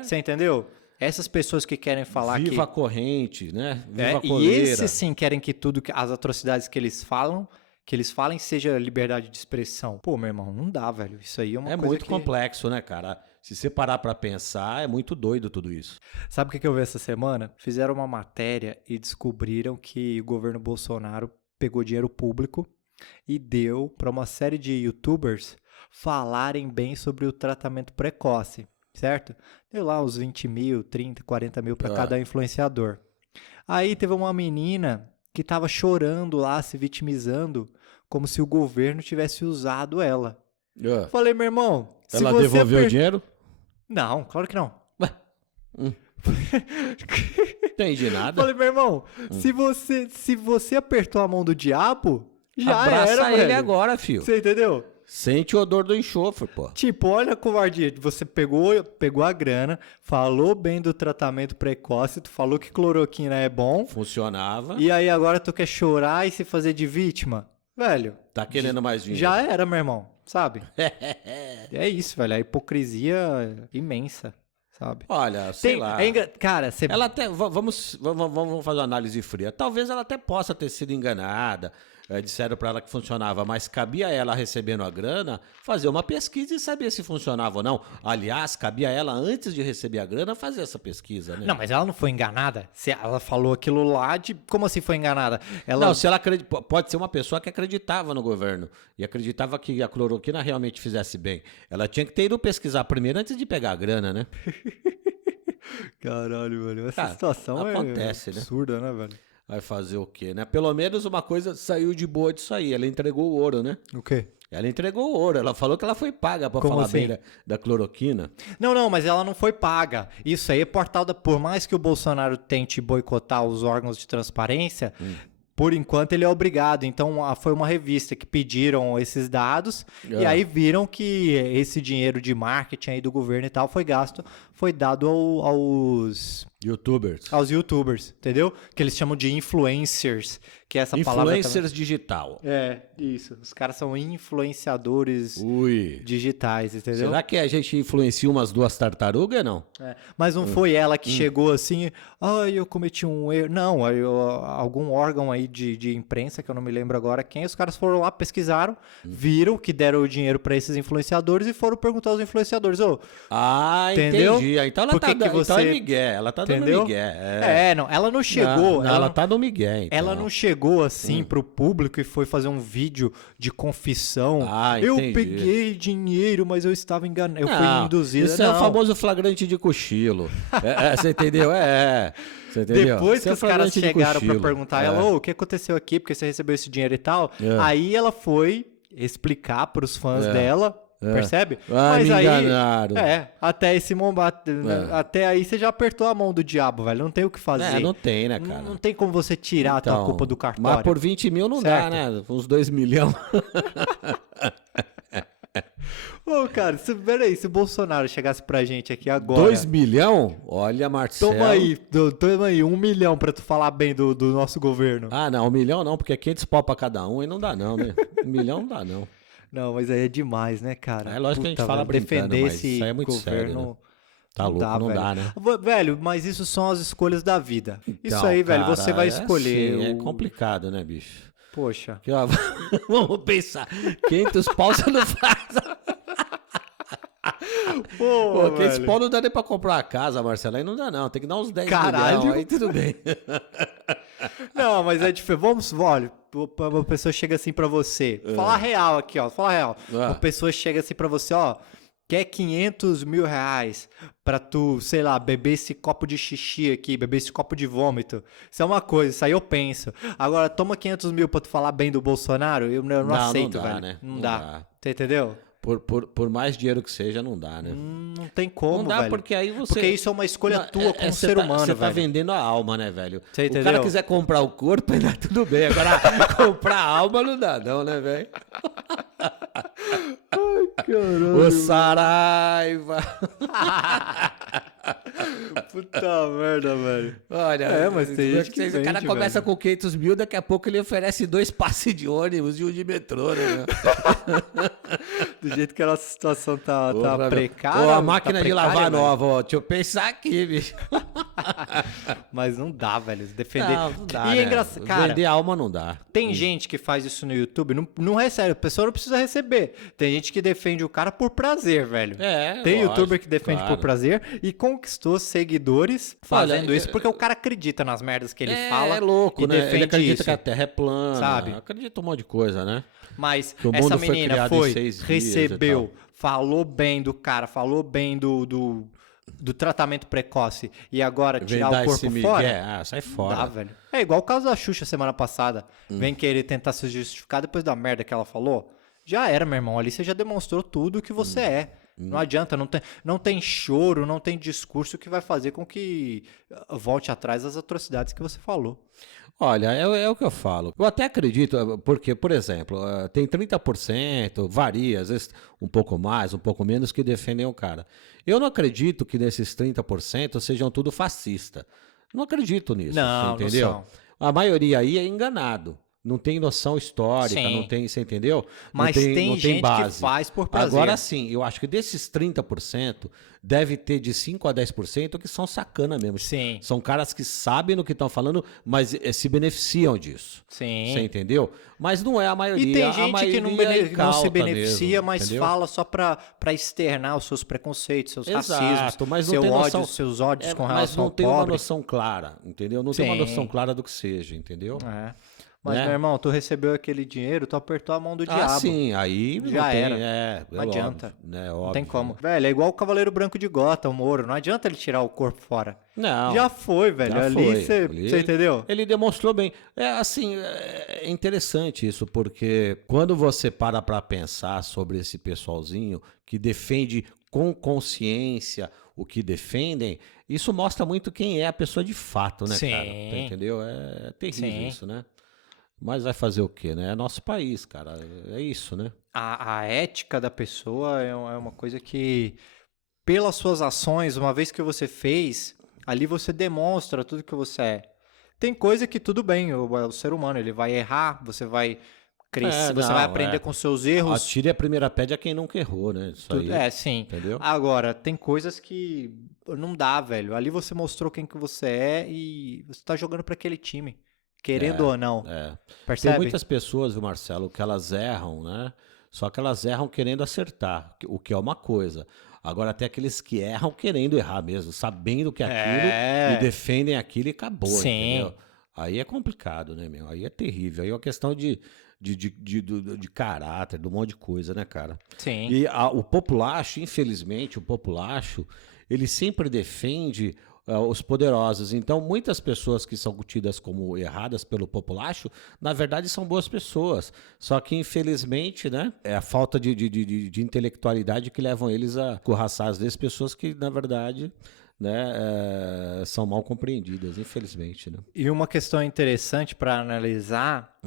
Você entendeu? Essas pessoas que querem falar que... Viva a corrente, né? Viva a coleira. E esses sim querem que as atrocidades que eles falem seja liberdade de expressão. Pô, meu irmão, não dá, velho. Isso aí é uma coisa muito complexo, né, cara? Se você parar pra pensar, é muito doido tudo isso. Sabe o que eu vi essa semana? Fizeram uma matéria e descobriram que o governo Bolsonaro pegou dinheiro público e deu pra uma série de youtubers falarem bem sobre o tratamento precoce, certo? Deu lá uns 20 mil, 30, 40 mil pra cada influenciador. Aí teve uma menina que tava chorando lá, se vitimizando, como se o governo tivesse usado ela. Falei, meu irmão... Ela devolveu o dinheiro? Não, claro que não. Entendi nada. Falei, meu irmão, se você apertou a mão do diabo, já abraça era, ele velho. agora, filho. Você entendeu? Sente o odor do enxofre, pô. Tipo, olha a covardia. Você pegou a grana, falou bem do tratamento precoce, tu falou que cloroquina é bom. Funcionava. E aí agora tu quer chorar e se fazer de vítima? Velho. Tá querendo mais dinheiro. Já era, meu irmão. Sabe? É isso, velho. A hipocrisia imensa. Sabe? Olha, sei lá. Cara, você... Ela até... Vamos fazer uma análise fria. Talvez ela até possa ter sido enganada. Disseram para ela que funcionava, mas cabia ela, recebendo a grana, fazer uma pesquisa e saber se funcionava ou não. Aliás, cabia ela, antes de receber a grana, fazer essa pesquisa, né? Não, mas ela não foi enganada. Se ela falou aquilo lá de... Como assim foi enganada? Não, se ela pode ser uma pessoa que acreditava no governo e acreditava que a cloroquina realmente fizesse bem. Ela tinha que ter ido pesquisar primeiro antes de pegar a grana, né? Caralho, velho. Essa situação acontece, é absurda, né, velho? Vai fazer o quê, né? Pelo menos uma coisa saiu de boa disso aí. Ela entregou o ouro, né? O quê? Ela entregou o ouro. Ela falou que ela foi paga pra falar assim? bem da cloroquina. Não, mas ela não foi paga. Isso aí é portal da... Por mais que o Bolsonaro tente boicotar os órgãos de transparência... Por enquanto ele é obrigado, então foi uma revista que pediram esses dados e aí viram que esse dinheiro de marketing aí do governo e tal foi dado aos youtubers, entendeu? Que eles chamam de influencers, que é essa palavra... Influencers digital. É, isso. Os caras são influenciadores digitais, entendeu? Será que a gente influencia umas 2 tartarugas, não? Mas não foi ela que chegou assim, eu cometi um erro. Não, algum órgão aí de imprensa, que eu não me lembro agora quem, os caras foram lá, pesquisaram, viram que deram o dinheiro para esses influenciadores e foram perguntar aos influenciadores, entendeu? Entendi. Então ela então é migué, ela tá dando migué. Não, ela não chegou... ela tá no migué, então. Ela não chegou assim pro público e foi fazer um vídeo de confissão. Eu peguei dinheiro, mas eu estava enganado, eu fui induzida. Isso é o famoso flagrante de cochilo. Você entendeu? Você entendeu? Depois que os caras chegaram pra perguntar ela, o que aconteceu aqui, porque você recebeu esse dinheiro e tal, aí ela foi explicar pros fãs dela, percebe? Mas me enganaram. Até esse momento, até aí você já apertou a mão do diabo, velho. Não tem o que fazer. Não tem, né, cara? Não tem como você tirar a tua culpa do cartório. Mas por 20 mil não dá, né? Uns 2 milhões. Ô, cara, peraí, se o Bolsonaro chegasse pra gente aqui agora... 2 milhões? Olha, Marcelo... Toma aí, 1 milhão pra tu falar bem do nosso governo. Ah, não, 1 milhão não, porque é 500 pau pra cada um e não dá não, né? 1 milhão não dá não. Não, mas aí é demais, né, cara? É lógico que a gente fala brincando, defender mas esse isso aí é muito governo... sério, né? Tá louco, não dá, né? Velho, mas isso são as escolhas da vida. Então, isso aí, velho, cara, você vai escolher. Assim, é complicado, né, bicho? Poxa. Aqui, ó, vamos pensar. 500 pau você não faz. Pô, 500 pau não dá nem pra comprar uma casa, Marcelo. Aí não dá, não. Tem que dar uns 10 milhões. Aí tudo bem. Não, mas é diferente. Olha, uma pessoa chega assim pra você. Fala real aqui, ó. Fala real. Uma pessoa chega assim pra você, ó. Quer 500 mil reais pra tu, sei lá, beber esse copo de xixi aqui, beber esse copo de vômito. Isso é uma coisa, isso aí eu penso. Agora, toma 500 mil pra tu falar bem do Bolsonaro, eu não aceito, não dá, velho. Né? Não dá. Você entendeu? Por mais dinheiro que seja, não dá, né? Não tem como, não dá, velho. Porque aí você... Porque isso é uma escolha tua como ser humano, velho. Você tá vendendo a alma, né, velho? Você entendeu? O cara quiser comprar o corpo, ainda tudo bem. Agora, comprar a alma não dá não, né, velho? Ai, caralho. Ô, Saraiva! Puta merda, velho. Olha, mas tem gente que o cara vende, começa velho. com 500 mil, daqui a pouco ele oferece 2 passes de ônibus e um de metrô, né? Do jeito que a nossa situação tá Porra, precária. Ô, a máquina tá de precária, lavar velho. nova, ó. Deixa eu pensar aqui, bicho. Mas não dá, velho. Defender. Não dá, E é né? engraçado. Cara, Vender alma não dá. tem gente que faz isso no YouTube, não recebe. A pessoa não precisa receber. Tem gente que defende o cara por prazer, velho. Tem lógico, youtuber que defende claro. por prazer e conquistou seguidores fazendo Olha, isso porque o cara acredita nas merdas que ele fala. É louco, e né? defende Ele acredita isso. que a Terra é plana. Sabe? Acredita um monte de coisa, né? Mas Que o essa mundo foi menina criado em foi, 6 dias e recebeu, tal. falou bem do cara, falou bem do tratamento precoce e agora tirar Vem dar o corpo esse fora. migué, sai fora. Dá, velho. É igual o caso da Xuxa semana passada. Vem querer tentar se justificar depois da merda que ela falou. Já era, meu irmão. Ali você já demonstrou tudo o que você é. Não adianta, não tem choro, não tem discurso que vai fazer com que volte atrás as atrocidades que você falou. Olha, é o que eu falo. Eu até acredito, porque, por exemplo, tem 30%, varia, às vezes um pouco mais, um pouco menos, que defendem o cara. Eu não acredito que desses 30% sejam tudo fascista. Não acredito nisso, Não, você entendeu? não são. A maioria aí é enganado. Não tem noção histórica, Sim. não tem, você entendeu? Mas não tem gente base. que faz por prazer. Agora sim, eu acho que desses 30%, deve ter de 5 a 10% que são sacana mesmo. Sim. São caras que sabem no que estão falando, mas se beneficiam disso. Sim. Você entendeu? Mas não é a maioria. E tem a gente que não incauta se beneficia, mesmo, mas entendeu? fala só pra externar os seus preconceitos, seus racismos, Mas não tem noção, seus ódios com mas relação não ao tem uma pobre. noção clara, entendeu? Não tem uma Sim. noção clara do que seja, entendeu? É. Mas, Né? meu irmão, tu recebeu aquele dinheiro, tu apertou a mão do Ah, diabo. sim, aí Já não tem, era. Não adianta. Óbvio, né, Não óbvio, tem como. né? Velho, é igual o Cavaleiro Branco de Gotham, o Moro. Não adianta ele tirar o corpo fora. Não. Já foi, velho. Já Ali foi. você entendeu? Ele demonstrou bem. É assim, é interessante isso, porque quando você para pensar sobre esse pessoalzinho que defende com consciência o que defendem, isso mostra muito quem é a pessoa de fato, né, Sim. cara? Entendeu? É terrível Sim. isso, né? Mas vai fazer o quê, né? É nosso país, cara. É isso, né? A ética da pessoa é uma coisa que, pelas suas ações, uma vez que você fez, ali você demonstra tudo que você é. Tem coisa que tudo bem, o ser humano, ele vai errar, você vai crescer, você vai aprender com seus erros. Atire a primeira pedra a quem nunca errou, né? Isso aí, Sim. entendeu? Agora, tem coisas que não dá, velho. Ali você mostrou quem que você é e você tá jogando pra aquele time, querendo ou não. Percebe? Tem muitas pessoas, viu, Marcelo, que elas erram, né? Só que elas erram querendo acertar, o que é uma coisa. Agora tem aqueles que erram querendo errar mesmo, sabendo que é aquilo e defendem aquilo e acabou, Sim. entendeu? Aí é complicado, né, meu? Aí é terrível. Aí é uma questão de caráter, de um monte de coisa, né, cara? Sim. E o populacho, infelizmente, ele sempre defende os poderosos. Então, muitas pessoas que são tidas como erradas pelo populacho, na verdade são boas pessoas. Só que, infelizmente, né, é a falta de intelectualidade que levam eles a corraçar, às vezes, pessoas que, na verdade, né, são mal compreendidas, infelizmente. Né? E uma questão interessante para analisar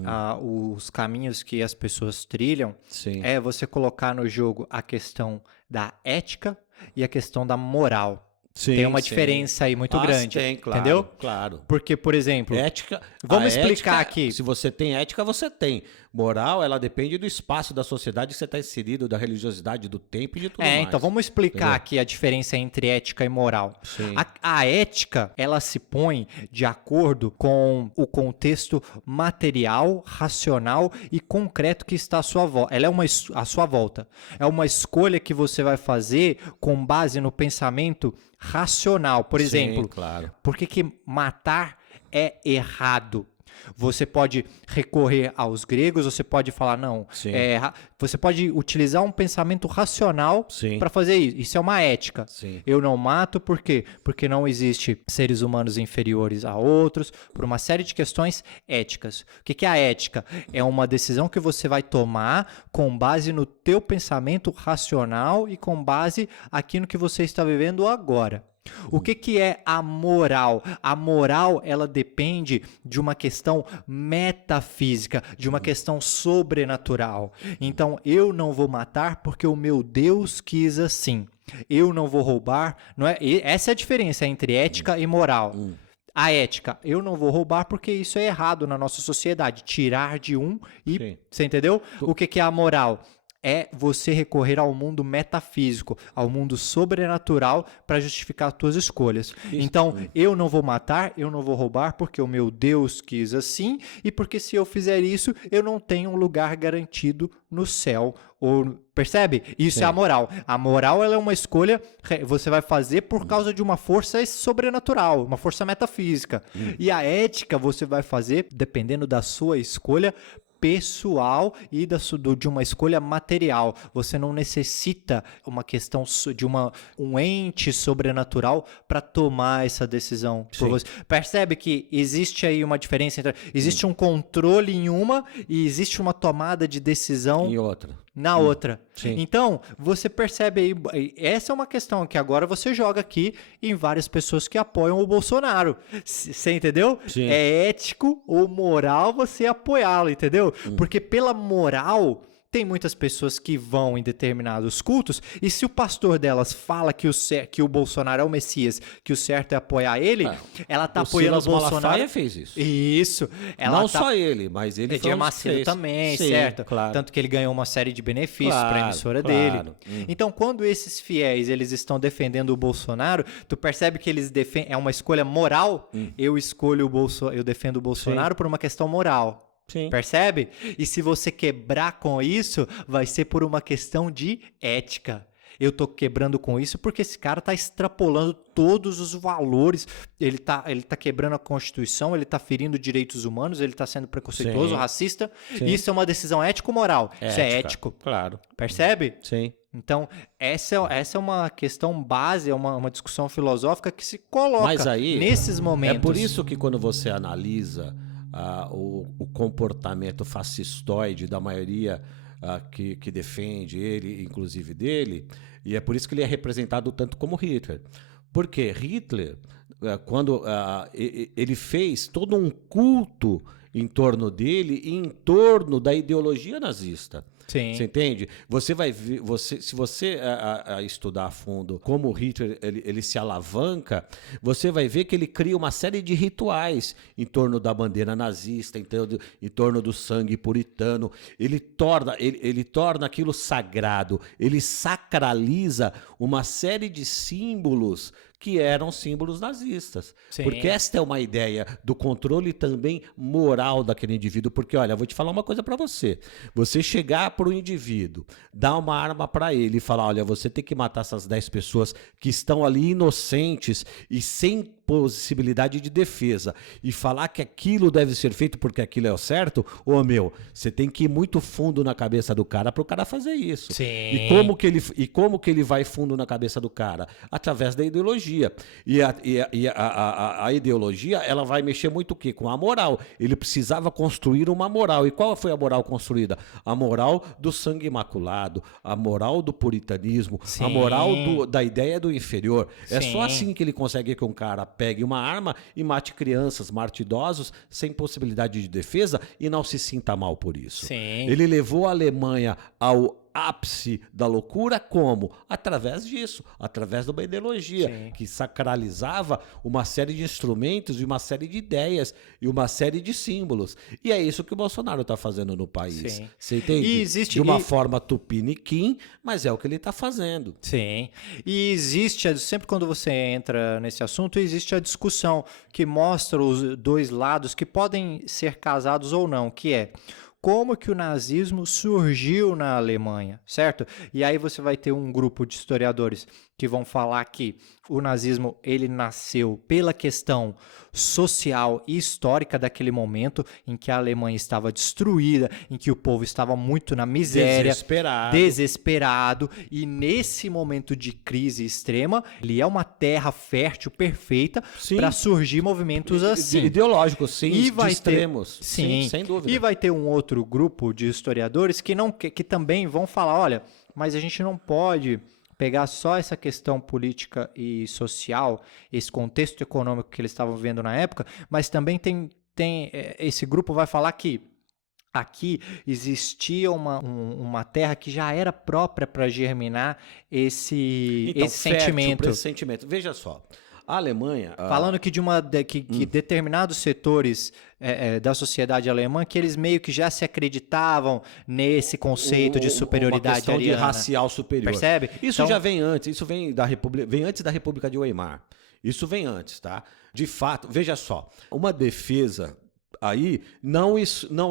os caminhos que as pessoas trilham é você colocar no jogo a questão da ética e a questão da moral. Tem uma diferença aí muito grande, claro, entendeu? Claro. Porque, por exemplo, ética, vamos explicar aqui. Se você tem ética, você tem. Moral, ela depende do espaço da sociedade que você está inserido, da religiosidade, do tempo e de tudo mais. Então vamos explicar aqui a diferença entre ética e moral. A ética, ela se põe de acordo com o contexto material, racional e concreto que está à sua volta. Ela é à sua volta. É uma escolha que você vai fazer com base no pensamento racional. Por exemplo, por que matar é errado? Você pode recorrer aos gregos, você pode falar, não, você pode utilizar um pensamento racional para fazer isso. Isso é uma ética. Eu não mato, por quê? Porque não existe seres humanos inferiores a outros, por uma série de questões éticas. O que é a ética? É uma decisão que você vai tomar com base no teu pensamento racional e com base aqui no que você está vivendo agora. O que é a moral? A moral, ela depende de uma questão metafísica, de uma questão sobrenatural. Então, eu não vou matar porque o meu Deus quis assim. Eu não vou roubar. Não é? Essa é a diferença entre ética e moral. A ética, eu não vou roubar porque isso é errado na nossa sociedade. Tirar de um e... Você entendeu? O que é a moral? É você recorrer ao mundo metafísico, ao mundo sobrenatural para justificar as tuas escolhas. Então, eu não vou matar, eu não vou roubar porque o meu Deus quis assim e porque se eu fizer isso, eu não tenho um lugar garantido no céu. Percebe? Isso é a moral. A moral, ela é uma escolha que você vai fazer por causa de uma força sobrenatural, uma força metafísica. E a ética você vai fazer dependendo da sua escolha pessoal e de uma escolha material. Você não necessita uma questão de um ente sobrenatural para tomar essa decisão por você. Percebe que existe aí uma diferença entre... Existe um controle em uma e existe uma tomada de decisão em outra. Na outra. Então, você percebe aí, essa é uma questão que agora você joga aqui em várias pessoas que apoiam o Bolsonaro. Você entendeu? É ético ou moral você apoiá-lo, entendeu? Porque pela moral... Tem muitas pessoas que vão em determinados cultos e se o pastor delas fala que o Bolsonaro é o Messias, que o certo é apoiar ele, ela está apoiando o Bolsonaro. Malafaia fez isso. Isso. Só ele, mas ele foi Macedo também, certo? Claro. Tanto que ele ganhou uma série de benefícios para a emissora dele. Então, quando esses fiéis eles estão defendendo o Bolsonaro, tu percebe que eles defendem, é uma escolha moral? Eu defendo o Bolsonaro por uma questão moral. Percebe? E se você quebrar com isso, vai ser por uma questão de ética. Eu tô quebrando com isso porque esse cara tá extrapolando todos os valores. Ele tá quebrando a Constituição, ele tá ferindo direitos humanos, ele tá sendo preconceituoso, racista. Isso é uma decisão ética ou moral? Isso é ético. Claro. Percebe? Sim. Então, essa é uma questão base, é uma discussão filosófica que se coloca Mas aí, nesses momentos. É por isso que quando você analisa o comportamento fascistoide da maioria que defende ele, inclusive dele, e é por isso que ele é representado tanto como Hitler. Porque Hitler, quando ele fez todo um culto em torno dele e em torno da ideologia nazista. Sim. Você entende? Você vai ver, se você estudar a fundo como Hitler ele se alavanca, você vai ver que ele cria uma série de rituais em torno da bandeira nazista, em torno do sangue puritano. Ele torna aquilo sagrado, ele sacraliza uma série de símbolos que eram símbolos nazistas. Sim. Porque esta é uma ideia do controle também moral daquele indivíduo. Porque, olha, eu vou te falar uma coisa para você. Você chegar para o indivíduo, dar uma arma para ele e falar, olha, você tem que matar essas 10 pessoas que estão ali inocentes e sem possibilidade de defesa e falar que aquilo deve ser feito porque aquilo é o certo, você tem que ir muito fundo na cabeça do cara para o cara fazer isso. Sim. E como que ele vai fundo na cabeça do cara? Através da ideologia. E a ideologia, ela vai mexer muito o quê? Com a moral. Ele precisava construir uma moral. E qual foi a moral construída? A moral do sangue imaculado, a moral do puritanismo, Sim. a moral da ideia do inferior. É Sim. só assim que ele consegue que um cara pegue uma arma e mate crianças, mate idosos, sem possibilidade de defesa e não se sinta mal por isso. Sim. Ele levou a Alemanha ao ápice da loucura como? Através disso, através de uma ideologia. Sim. Que sacralizava uma série de instrumentos e uma série de ideias e uma série de símbolos. E é isso que o Bolsonaro está fazendo no país. Sim. Você entende? De uma forma tupiniquim, mas é o que ele está fazendo. Sim. E existe, sempre quando você entra nesse assunto, existe a discussão que mostra os dois lados que podem ser casados ou não, que é como que o nazismo surgiu na Alemanha, certo? E aí você vai ter um grupo de historiadores que vão falar que o nazismo ele nasceu pela questão social e histórica daquele momento em que a Alemanha estava destruída, em que o povo estava muito na miséria, desesperado, e nesse momento de crise extrema, ele é uma terra fértil, perfeita, para surgir movimentos assim. Ideológicos, sim, e vai extremos. Sim, sem dúvida. E vai ter um outro grupo de historiadores que também vão falar, olha, mas a gente não pode pegar só essa questão política e social, esse contexto econômico que eles estavam vivendo na época, mas também esse grupo vai falar que aqui existia uma terra que já era própria para germinar esse sentimento. Esse sentimento. Veja só, a Alemanha... Falando que que determinados setores da sociedade alemã, que eles meio que já se acreditavam nesse conceito de superioridade ariana. De racial superior. Percebe? Isso já vem antes, isso vem antes da República de Weimar. Isso vem antes, tá? De fato, veja só, uma defesa aí não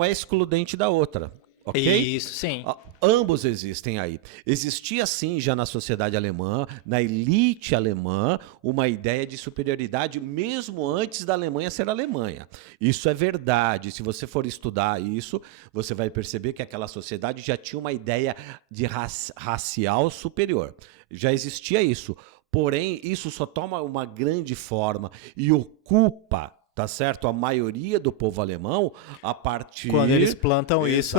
é excludente da outra. Okay? Isso, sim. Ambos existem aí. Existia sim já na sociedade alemã, na elite alemã, uma ideia de superioridade mesmo antes da Alemanha ser Alemanha. Isso é verdade. Se você for estudar isso, você vai perceber que aquela sociedade já tinha uma ideia de racial superior. Já existia isso. Porém, isso só toma uma grande forma e ocupa, tá certo? A maioria do povo alemão, a partir... Quando eles plantam isso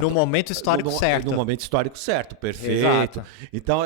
no momento histórico certo. No momento histórico certo, perfeito. Exato. Então,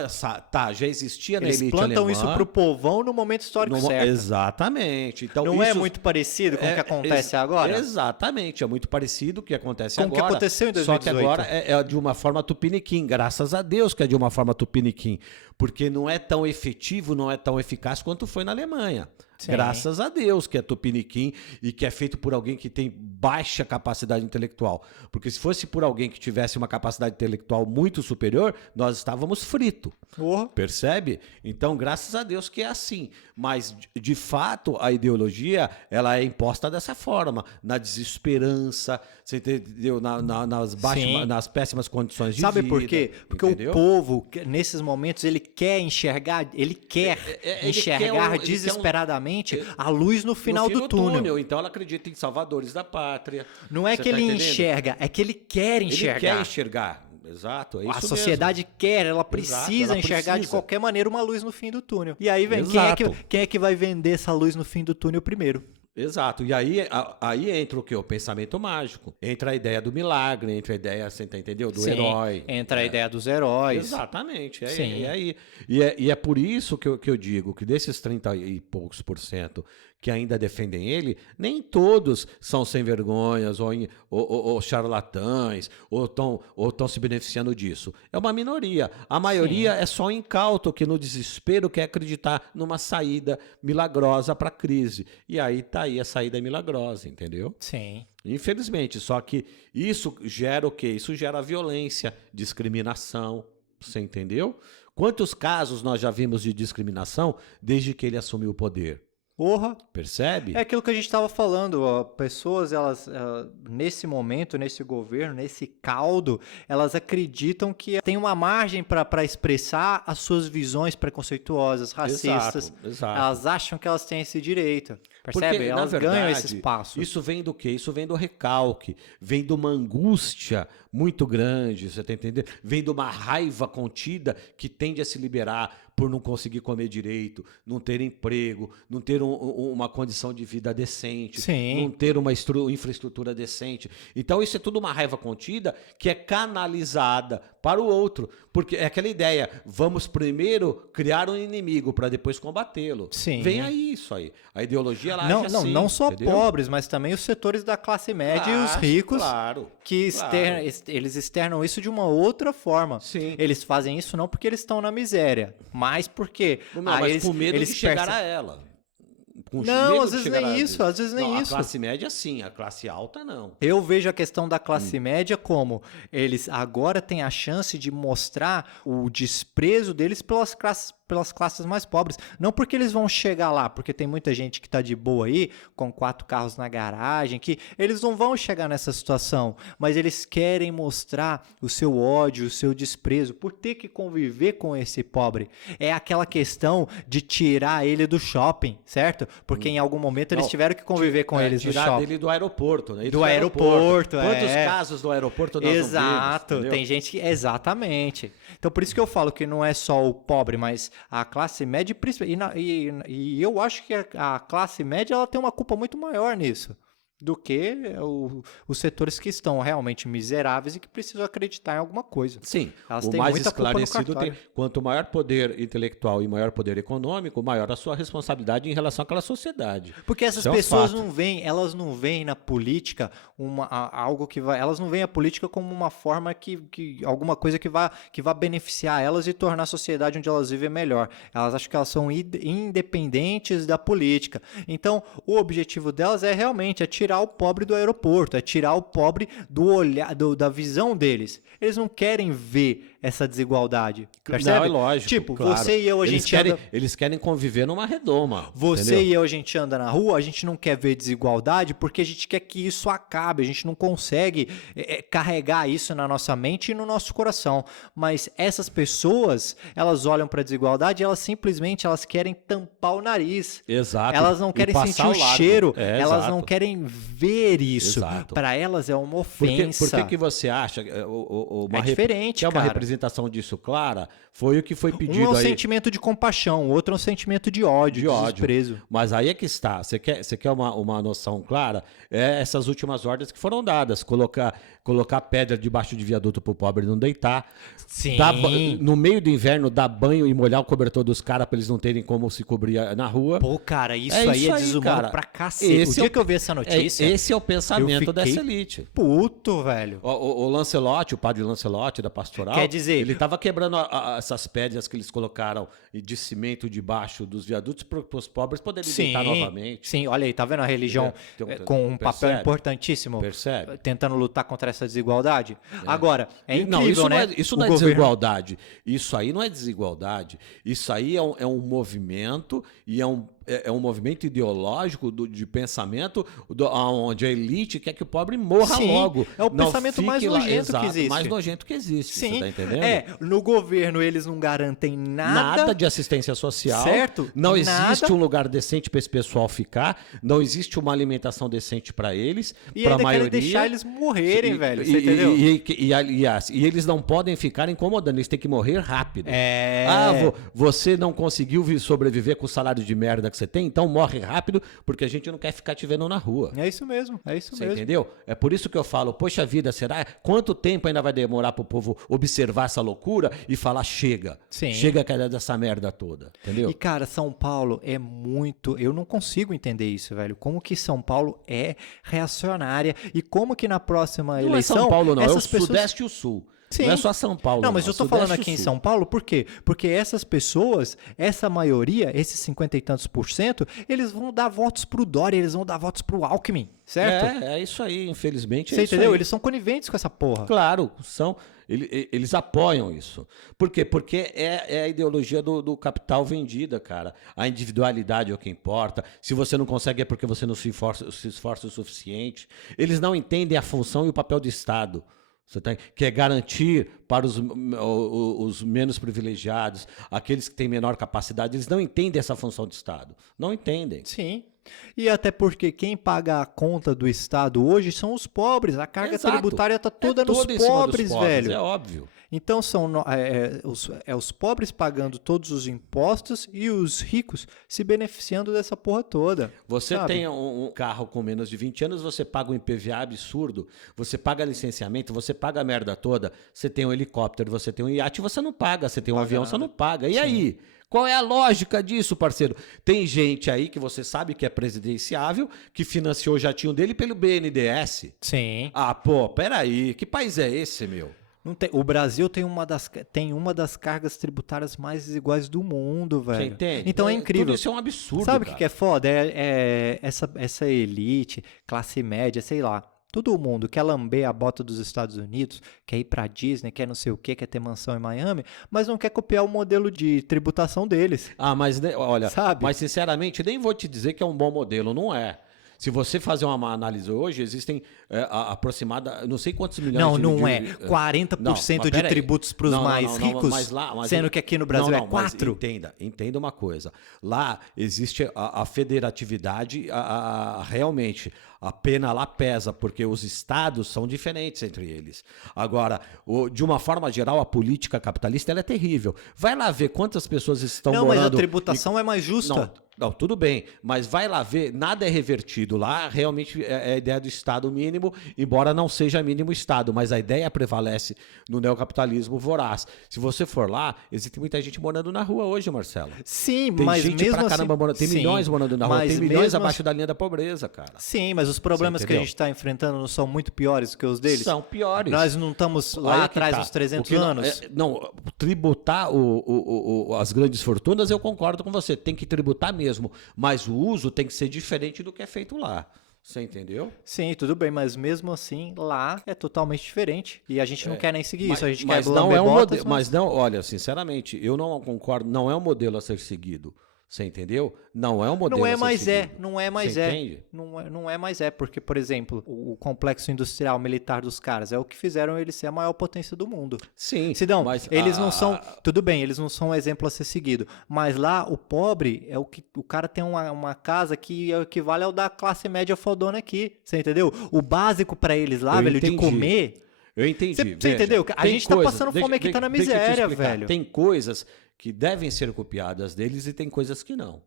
já existia na elite alemã. Eles plantam isso pro povão no momento histórico certo. Exatamente. Então, não é muito parecido com o que acontece agora? Exatamente, é muito parecido com o que acontece agora. Com o que aconteceu em 2018. Só que agora é de uma forma tupiniquim, graças a Deus que é de uma forma tupiniquim, porque não é tão efetivo, não é tão eficaz quanto foi na Alemanha. Sim. Graças a Deus que é tupiniquim e que é feito por alguém que tem baixa capacidade intelectual. Porque se fosse por alguém que tivesse uma capacidade intelectual muito superior, nós estávamos fritos. Percebe? Então, graças a Deus que é assim. Mas, de fato, a ideologia ela é imposta dessa forma. Na desesperança, você entendeu? Nas péssimas condições de vida. Sabe por quê? Porque entendeu? O povo, nesses momentos, ele quer enxergar, desesperadamente a luz no final do túnel. Então ela acredita em salvadores da pátria. Não é que ele enxerga, é que ele quer enxergar. Ele quer enxergar, exato. É isso a sociedade mesmo. quer, ela precisa enxergar de qualquer maneira uma luz no fim do túnel. E aí vem, quem é que vai vender essa luz no fim do túnel primeiro? Exato. E aí entra o quê? O pensamento mágico. Entra a ideia do milagre, entra a ideia, você entendeu? Do herói. Entra a ideia dos heróis. Exatamente. E é por isso que eu digo que desses 30 e poucos % que ainda defendem ele, nem todos são sem vergonhas ou charlatães ou estão se beneficiando disso. É uma minoria. A maioria é só incauto que no desespero quer acreditar numa saída milagrosa para a crise. E aí tá aí a saída milagrosa, entendeu? Sim. Infelizmente, só que isso gera o quê? Isso gera violência, discriminação, você entendeu? Quantos casos nós já vimos de discriminação desde que ele assumiu o poder? Porra. Percebe? É aquilo que a gente estava falando, ó, pessoas, elas, nesse momento, nesse governo, nesse caldo, elas acreditam que tem uma margem para expressar as suas visões preconceituosas, racistas. Exato. Elas acham que elas têm esse direito, percebe? Porque, elas verdade, ganham esse espaço. Isso vem do quê? Isso vem do recalque, vem de uma angústia muito grande, você tá entendendo? Vem de uma raiva contida que tende a se liberar por não conseguir comer direito, não ter emprego, não ter uma condição de vida decente, Sim. não ter uma infraestrutura decente. Então isso é tudo uma raiva contida que é canalizada para o outro, porque é aquela ideia, vamos primeiro criar um inimigo para depois combatê-lo. Sim. Vem aí isso aí. A ideologia ela Não, age não, assim, não só entendeu? pobres, mas também os setores da classe média e os ricos que eles externam isso de uma outra forma. Sim. Eles fazem isso não porque eles estão na miséria, mas porque mas com medo de chegar a ela. Não, às vezes nem isso, às vezes nem isso. A classe média sim, a classe alta não. Eu vejo a questão da classe média como eles agora têm a chance de mostrar o desprezo deles pelas classes mais pobres. Não porque eles vão chegar lá, porque tem muita gente que está de boa aí, com 4 carros na garagem, que eles não vão chegar nessa situação, mas eles querem mostrar o seu ódio, o seu desprezo por ter que conviver com esse pobre. É aquela questão de tirar ele do shopping, certo? Porque em algum momento eles tiveram que conviver com eles no shopping. Tirar dele do aeroporto, né? Do aeroporto, Quantos casos do aeroporto nós Exato, não vimos, tem gente que... Exatamente. Então, por isso que eu falo que não é só o pobre, mas a classe média... E eu acho que a classe média ela tem uma culpa muito maior nisso do que os setores que estão realmente miseráveis e que precisam acreditar em alguma coisa. Sim, elas o têm mais muita culpa no esclarecido cartório. quanto maior poder intelectual e maior poder econômico, maior a sua responsabilidade em relação àquela sociedade. Porque essas pessoas elas não veem na política algo que vai, elas não veem a política como uma forma que alguma coisa que vá beneficiar elas e tornar a sociedade onde elas vivem melhor. Elas acham que elas são independentes da política. Então, o objetivo delas é realmente tirar o pobre do aeroporto, é tirar o pobre do olhar, da visão deles. Eles não querem ver essa desigualdade. Percebe? Não, é lógico. Tipo, claro. você e eu, eles querem conviver numa redoma. Você entendeu? e eu, a gente anda na rua, a gente não quer ver desigualdade porque a gente quer que isso acabe. A gente não consegue carregar isso na nossa mente e no nosso coração. Mas essas pessoas, elas olham para a desigualdade e elas simplesmente querem tampar o nariz. Exato. Elas não querem sentir o cheiro. Elas não querem ver isso. Exato. Para elas é uma ofensa. Por que você acha é diferente, uma representação disso clara? Foi o que foi pedido aí. Um é um sentimento de compaixão, o outro é um sentimento de ódio, de desprezo. Mas aí é que está. Você quer uma noção clara? É essas últimas ordens que foram dadas. Colocar pedra debaixo de viaduto pro pobre não deitar. Sim. No meio do inverno, dar banho e molhar o cobertor dos caras pra eles não terem como se cobrir na rua. Pô, cara, isso aí é desumano pra cacete. O dia que eu vi essa notícia... Esse é o pensamento dessa elite. Puto, velho. O Lancelotti, o padre Lancelotti da Pastoral... Quer dizer... Ele tava quebrando essas pedras que eles colocaram de cimento debaixo dos viadutos para os pobres poderem deitar novamente. Sim, olha aí, tá vendo a religião com um papel importantíssimo? Percebe? Tentando lutar contra essa desigualdade. Agora, incrível, isso né? Isso não é desigualdade. Isso aí não é desigualdade. Isso aí é um movimento e é um movimento ideológico de pensamento onde a elite quer que o pobre morra logo. É o pensamento mais nojento que existe. Mais nojento que existe, Sim. Você tá entendendo? No governo eles não garantem nada de assistência social. Certo? Não existe um lugar decente para esse pessoal ficar, não existe uma alimentação decente para eles, para a maioria. Querem deixar eles morrerem, velho, você entendeu? E eles não podem ficar incomodando, eles têm que morrer rápido. Você não conseguiu sobreviver com o salário de merda que você tem, então morre rápido, porque a gente não quer ficar te vendo na rua. É isso mesmo, Você entendeu? É por isso que eu falo, poxa vida, será? Quanto tempo ainda vai demorar pro povo observar essa loucura e falar, chega. Sim. Chega dessa merda toda, entendeu? E, cara, São Paulo é muito... Eu não consigo entender isso, velho. Como que São Paulo é reacionária e como que na próxima eleição... Não é São Paulo, não. É o pessoas... Sudeste e o Sul. Sim. Não é só São Paulo. Não, mas eu tô falando aqui em São Paulo, por quê? Porque essas pessoas, essa maioria, esses 50 e tantos %, eles vão dar votos pro Dória, eles vão dar votos pro Alckmin, certo? É isso aí, infelizmente. Você entendeu? Eles são coniventes com essa porra. Claro, são. Eles apoiam isso. Por quê? Porque é a ideologia do capital vendida, cara. A individualidade é o que importa. Se você não consegue é porque você não se esforça o suficiente. Eles não entendem a função e o papel do Estado. Que é garantir para os menos privilegiados, aqueles que têm menor capacidade, eles não entendem essa função do Estado. Não entendem. Sim. E até porque quem paga a conta do Estado hoje são os pobres. A carga tributária está toda nos pobres, velho. É óbvio. Então são os pobres pagando todos os impostos e os ricos se beneficiando dessa porra toda. Você tem um carro com menos de 20 anos, você paga um IPVA absurdo, você paga licenciamento, você paga a merda toda, você tem um helicóptero, você tem um iate, você não paga, você tem um avião, você não paga. E aí? Qual é a lógica disso, parceiro? Tem gente aí que você sabe que é presidenciável, que financiou o jatinho dele pelo BNDES. Sim. Ah, pô, peraí, que país é esse, meu? Não tem, o Brasil tem uma das cargas tributárias mais desiguais do mundo, velho. Você entende? Então é incrível. Tudo isso é um absurdo. Sabe o que é foda? Essa elite, classe média, sei lá. Todo mundo quer lamber a bota dos Estados Unidos, quer ir pra Disney, quer não sei o quê, quer ter mansão em Miami, mas não quer copiar o modelo de tributação deles. Ah, mas olha, sabe? Mas sinceramente, nem vou te dizer que é um bom modelo, não é. Se você fazer uma análise hoje, existem aproximada, não sei quantos milhões de... Não é 40% de tributos para os mais ricos, sendo que aqui no Brasil é 4%. Entenda uma coisa. Lá existe a federatividade, realmente, a pena lá pesa, porque os estados são diferentes entre eles. Agora, de uma forma geral, a política capitalista ela é terrível. Vai lá ver quantas pessoas estão morando... Não, mas a tributação é mais justa. Não, tudo bem, mas vai lá ver, nada é revertido. Lá realmente é a ideia do Estado mínimo, embora não seja mínimo Estado, mas a ideia prevalece no neocapitalismo voraz. Se você for lá, existe muita gente morando na rua hoje, Marcelo. Sim, tem mas gente mesmo pra caramba assim, morando, tem milhões morando na rua, tem milhões abaixo da linha da pobreza, cara. Sim, mas os problemas que a gente está enfrentando não são muito piores que os deles? São piores. Nós não estamos lá atrás dos 300 anos? Não, tributar as grandes fortunas, eu concordo com você, tem que tributar mesmo, mas o uso tem que ser diferente do que é feito lá. Você entendeu? Sim, tudo bem, mas mesmo assim, lá é totalmente diferente. E a gente não quer nem seguir isso, a gente mas quer não é um modelo. Mas não, olha, sinceramente, eu não concordo, não é um modelo a ser seguido. Você entendeu? Não é um modelo. Não é mais não é mais porque, por exemplo, o complexo industrial militar dos caras é o que fizeram eles ser a maior potência do mundo. Sim. Sidão, mas eles não são, tudo bem, eles não são um exemplo a ser seguido, mas lá o pobre é o que o cara tem uma casa que equivale ao da classe média fodona aqui, você entendeu? O básico pra eles lá, velho, de comer. Eu entendi. Você entendeu? A gente tá passando fome aqui, tá na miséria, velho. Tem coisas que devem ser copiadas deles e tem coisas que não.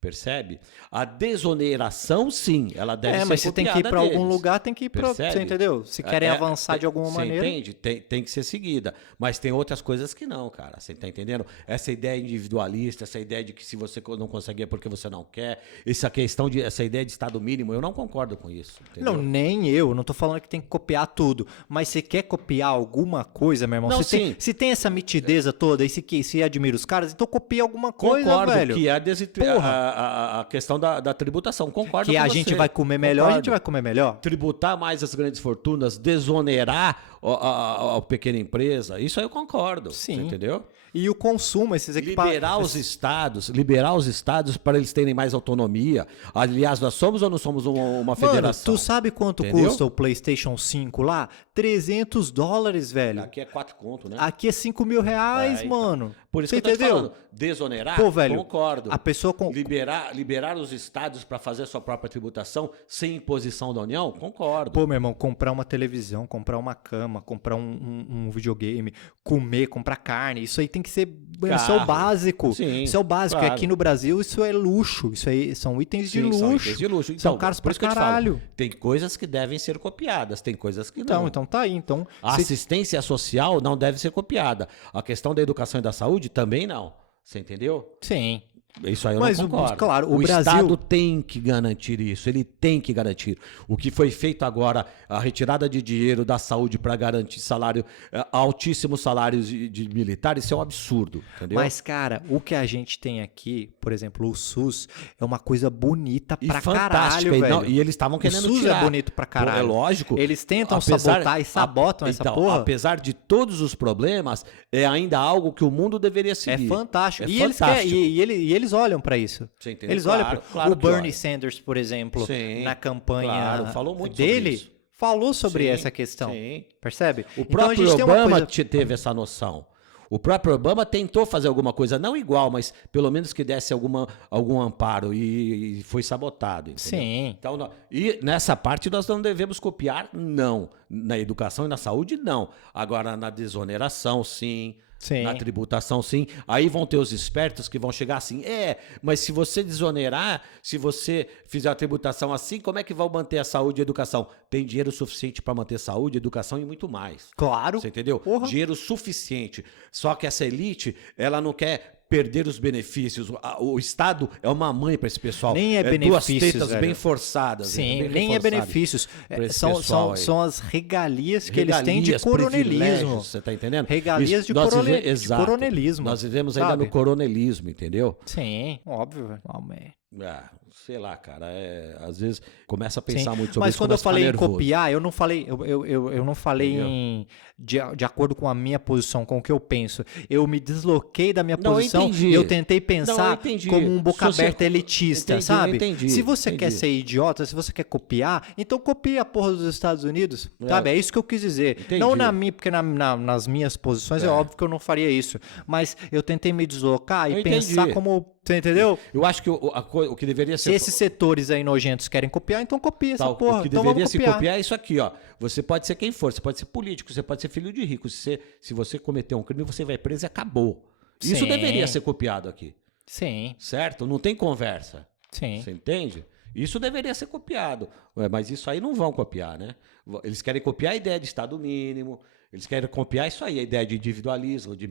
Percebe? A desoneração, sim, ela deve ser copiada. Mas se tem que ir para algum lugar, tem que ir para... Você entendeu? Se querem avançar de alguma maneira... Você entende? Tem que ser seguida. Mas tem outras coisas que não, cara. Você tá entendendo? Essa ideia individualista, essa ideia de que se você não consegue é porque você não quer, essa ideia de Estado mínimo, eu não concordo com isso. Entendeu? Não, nem eu. Não tô falando que tem que copiar tudo. Mas se quer copiar alguma coisa, meu irmão, não, se tem essa mitideza toda e se admira os caras, então copia alguma coisa, concordo, velho. Que é a questão da tributação, concordo que com a você. gente vai comer melhor, a gente vai comer melhor. Tributar mais as grandes fortunas, desonerar a pequena empresa, isso aí eu concordo. Sim. Entendeu? E o consumo, esses equipamentos. Liberar os estados para eles terem mais autonomia. Aliás, nós somos ou não somos uma federação? Tu sabe quanto custa o PlayStation 5 lá? $300, velho. Aqui é 4 conto, né? Aqui é R$5.000, mano. Então. Por isso você que eu tô entendeu? falando. Desonerar? Pô, velho, concordo. A pessoa liberar os estados para fazer a sua própria tributação sem imposição da União? Concordo. Pô, meu irmão, comprar uma televisão, comprar uma cama, comprar um videogame, comer, comprar carne, isso aí tem que ser... Isso é o básico. Sim, isso é o básico. claro. E aqui no Brasil isso é luxo. Isso aí são itens de luxo. São itens de luxo. Então, são caros por pra isso que eu te falo, caralho. tem coisas que devem ser copiadas, tem coisas que não. Então tá aí. Então, A assistência social não deve ser copiada. A questão da educação e da saúde também não. Você entendeu? Sim. Isso aí eu não concordo. Claro, o Brasil... Estado tem que garantir isso, ele tem que garantir. O que foi feito agora, a retirada de dinheiro da saúde para garantir altíssimos salários de militares, isso é um absurdo, entendeu? Mas, cara, o que a gente tem aqui, por exemplo, o SUS, é uma coisa bonita pra caralho, velho. Não, e eles estavam querendo tirar. O SUS é bonito pra caralho. É lógico. Eles tentam sabotar e sabotam essa porra. Apesar de todos os problemas, é ainda algo que o mundo deveria seguir. É fantástico. Fantástico. Eles olham pra isso. Você entendeu? Eles olham pra... O Bernie Sanders, por exemplo, na campanha falou muito dele, sobre isso. Falou sobre essa questão. Sim. Percebe? O próprio Obama teve essa noção. O próprio Obama tentou fazer alguma coisa, não igual, mas pelo menos que desse algum amparo e foi sabotado. Entendeu? Sim. Então, e nessa parte nós não devemos copiar, não. Na educação e na saúde, não. Agora, na desoneração, sim. Na tributação, sim. Aí vão ter os espertos que vão chegar assim, mas se você desonerar, se você fizer a tributação assim, como é que vai manter a saúde e a educação? Tem dinheiro suficiente para manter saúde, educação e muito mais. Claro. Você entendeu? Porra. Dinheiro suficiente. Só que essa elite, ela não quer perder os benefícios. O Estado é uma mãe para esse pessoal. Nem é benefícios, duas tetas velho. bem forçadas. Sim, nem é benefícios. São as regalias que eles têm de coronelismo. Você tá entendendo? Regalias de coronelismo. Nós vivemos ainda no coronelismo, entendeu? Sim, óbvio, velho. Sei lá, cara, às vezes começa a pensar muito sobre mas isso. Mas quando eu falei em copiar, eu não falei, eu não falei de acordo com a minha posição, com o que eu penso. Eu me desloquei da minha posição e eu tentei pensar como um boca aberta elitista, sabe? Se você quer ser idiota, se você quer copiar, então copia a porra dos Estados Unidos, sabe? É isso que eu quis dizer. Não na minha, porque nas minhas posições é óbvio que eu não faria isso, mas eu tentei me deslocar e pensar como... Você entendeu? Eu acho que o que deveria ser... Se esses setores aí nojentos querem copiar, então copia essa porra. O que deveria se copiar é isso aqui, ó. Você pode ser quem for, você pode ser político, você pode ser filho de rico. Se você cometer um crime, você vai preso e acabou. Isso deveria ser copiado aqui. Sim. Certo? Não tem conversa. Sim. Você entende? Isso deveria ser copiado. Mas isso aí não vão copiar, né? Eles querem copiar a ideia de Estado mínimo, eles querem copiar isso aí, a ideia de individualismo, de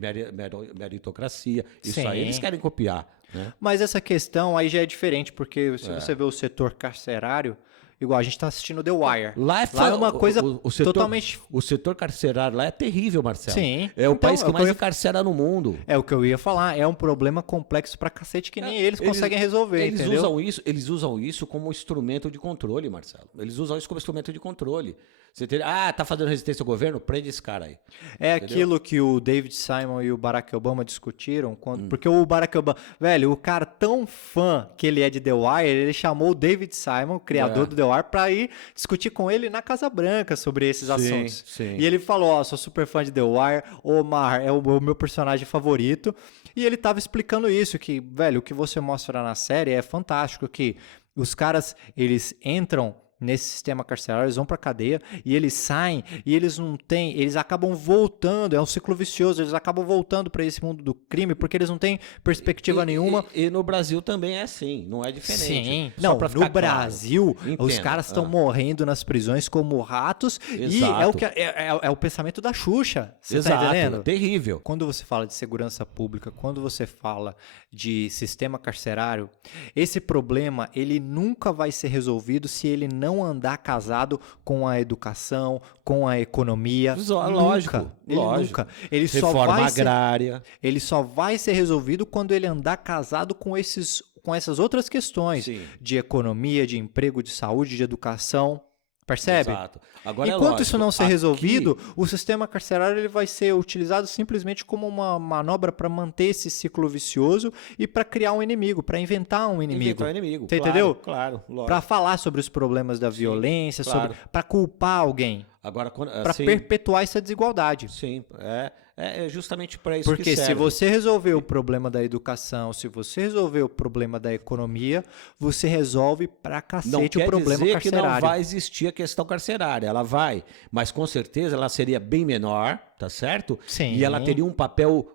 meritocracia. Isso aí eles querem copiar. Né? Mas essa questão aí já é diferente, porque se você vê o setor carcerário, igual a gente está assistindo The Wire. Lá é uma coisa totalmente... O setor carcerário lá é terrível, Marcelo. Sim. É o país que mais encarcera no mundo. É o que eu ia falar. É um problema complexo pra cacete que nem eles conseguem resolver, entendeu? Eles usam isso como instrumento de controle, Marcelo. Eles usam isso como instrumento de controle. Você tá fazendo resistência ao governo? Prende esse cara aí. É entendeu? Aquilo que o David Simon e o Barack Obama discutiram. Porque o Barack Obama... Velho, o cara tão fã que ele é de The Wire, ele chamou o David Simon, criador do The Wire, pra ir discutir com ele na Casa Branca sobre esses assuntos. Sim. E ele falou, sou super fã de The Wire, Omar é o meu personagem favorito. E ele tava explicando isso, que, velho, o que você mostra na série é fantástico, que os caras, eles entram nesse sistema carcerário, eles vão pra cadeia e eles saem e eles acabam voltando, é um ciclo vicioso, eles acabam voltando para esse mundo do crime porque eles não têm perspectiva nenhuma. E no Brasil também é assim, não é diferente. Sim, não, no Brasil os caras estão morrendo nas prisões como ratos. Exato. E é o pensamento da Xuxa, você tá entendendo? Terrível. Quando você fala de segurança pública, quando você fala de sistema carcerário, esse problema ele nunca vai ser resolvido se ele não andar casado com a educação, com a economia. Lógico. Nunca. Ele Reforma agrária. Ele só vai ser resolvido quando ele andar casado com essas outras questões de economia, de emprego, de saúde, de educação. Percebe? Exato. Agora enquanto isso não ser resolvido, o sistema carcerário ele vai ser utilizado simplesmente como uma manobra para manter esse ciclo vicioso e para criar um inimigo, para inventar um inimigo. Você entendeu? Claro, lógico. Para falar sobre os problemas da violência, para culpar alguém. Agora, para perpetuar essa desigualdade. Sim, é justamente para isso que serve. Porque se você resolver o problema da educação, se você resolver o problema da economia, você resolve pra cacete o problema carcerário. Não quer dizer que não vai existir a questão carcerária, ela vai, mas com certeza ela seria bem menor, tá certo? Sim. E ela teria um papel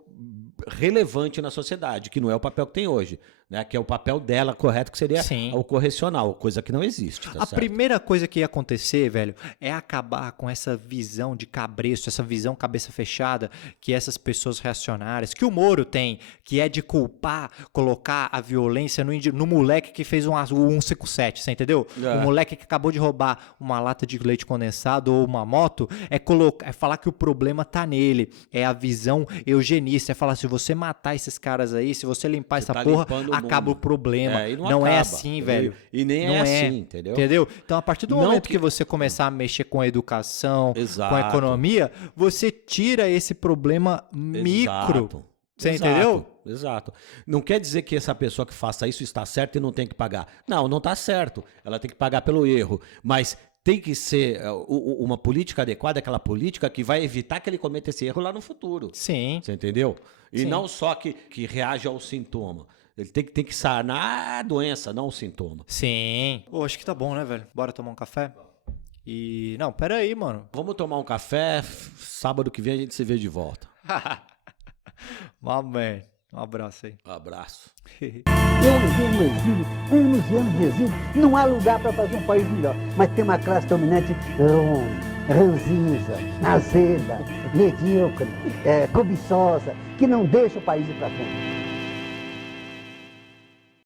relevante na sociedade, que não é o papel que tem hoje. né? Que é o papel dela correto, que seria o correcional, coisa que não existe. Tá a certo? Primeira coisa que ia acontecer, velho, é acabar com essa visão de cabresto, essa visão cabeça fechada que essas pessoas reacionárias, que o Moro tem, que é de culpar, colocar a violência no moleque que fez o 157, você entendeu? O moleque que acabou de roubar uma lata de leite condensado ou uma moto, é falar que o problema tá nele, é a visão eugenista, é falar, se você matar esses caras aí, se você limpar essa porra, acaba o problema. Não é assim, velho. E nem é assim, entendeu? Então, a partir do momento que você começar a mexer com a educação, com a economia, você tira esse problema micro. Você entendeu? Exato. Não quer dizer que essa pessoa que faça isso está certa e não tem que pagar. Não está certo. Ela tem que pagar pelo erro. Mas tem que ser uma política adequada, aquela política que vai evitar que ele cometa esse erro lá no futuro. Sim. Você entendeu? E não só que reage ao sintoma. Ele tem que sanar a doença, não o sintoma. Sim. Pô, acho que tá bom, né, velho? Bora tomar um café? Não, pera aí, mano. Vamos tomar um café, sábado que vem a gente se vê de volta. Mamãe, um abraço aí. Um abraço. Eu levei no exílio, anos e anos de exílio, não há lugar para fazer um país melhor. Mas tem uma classe dominante ranzinza, azeda, medíocre, cobiçosa, que não deixa o país ir para frente.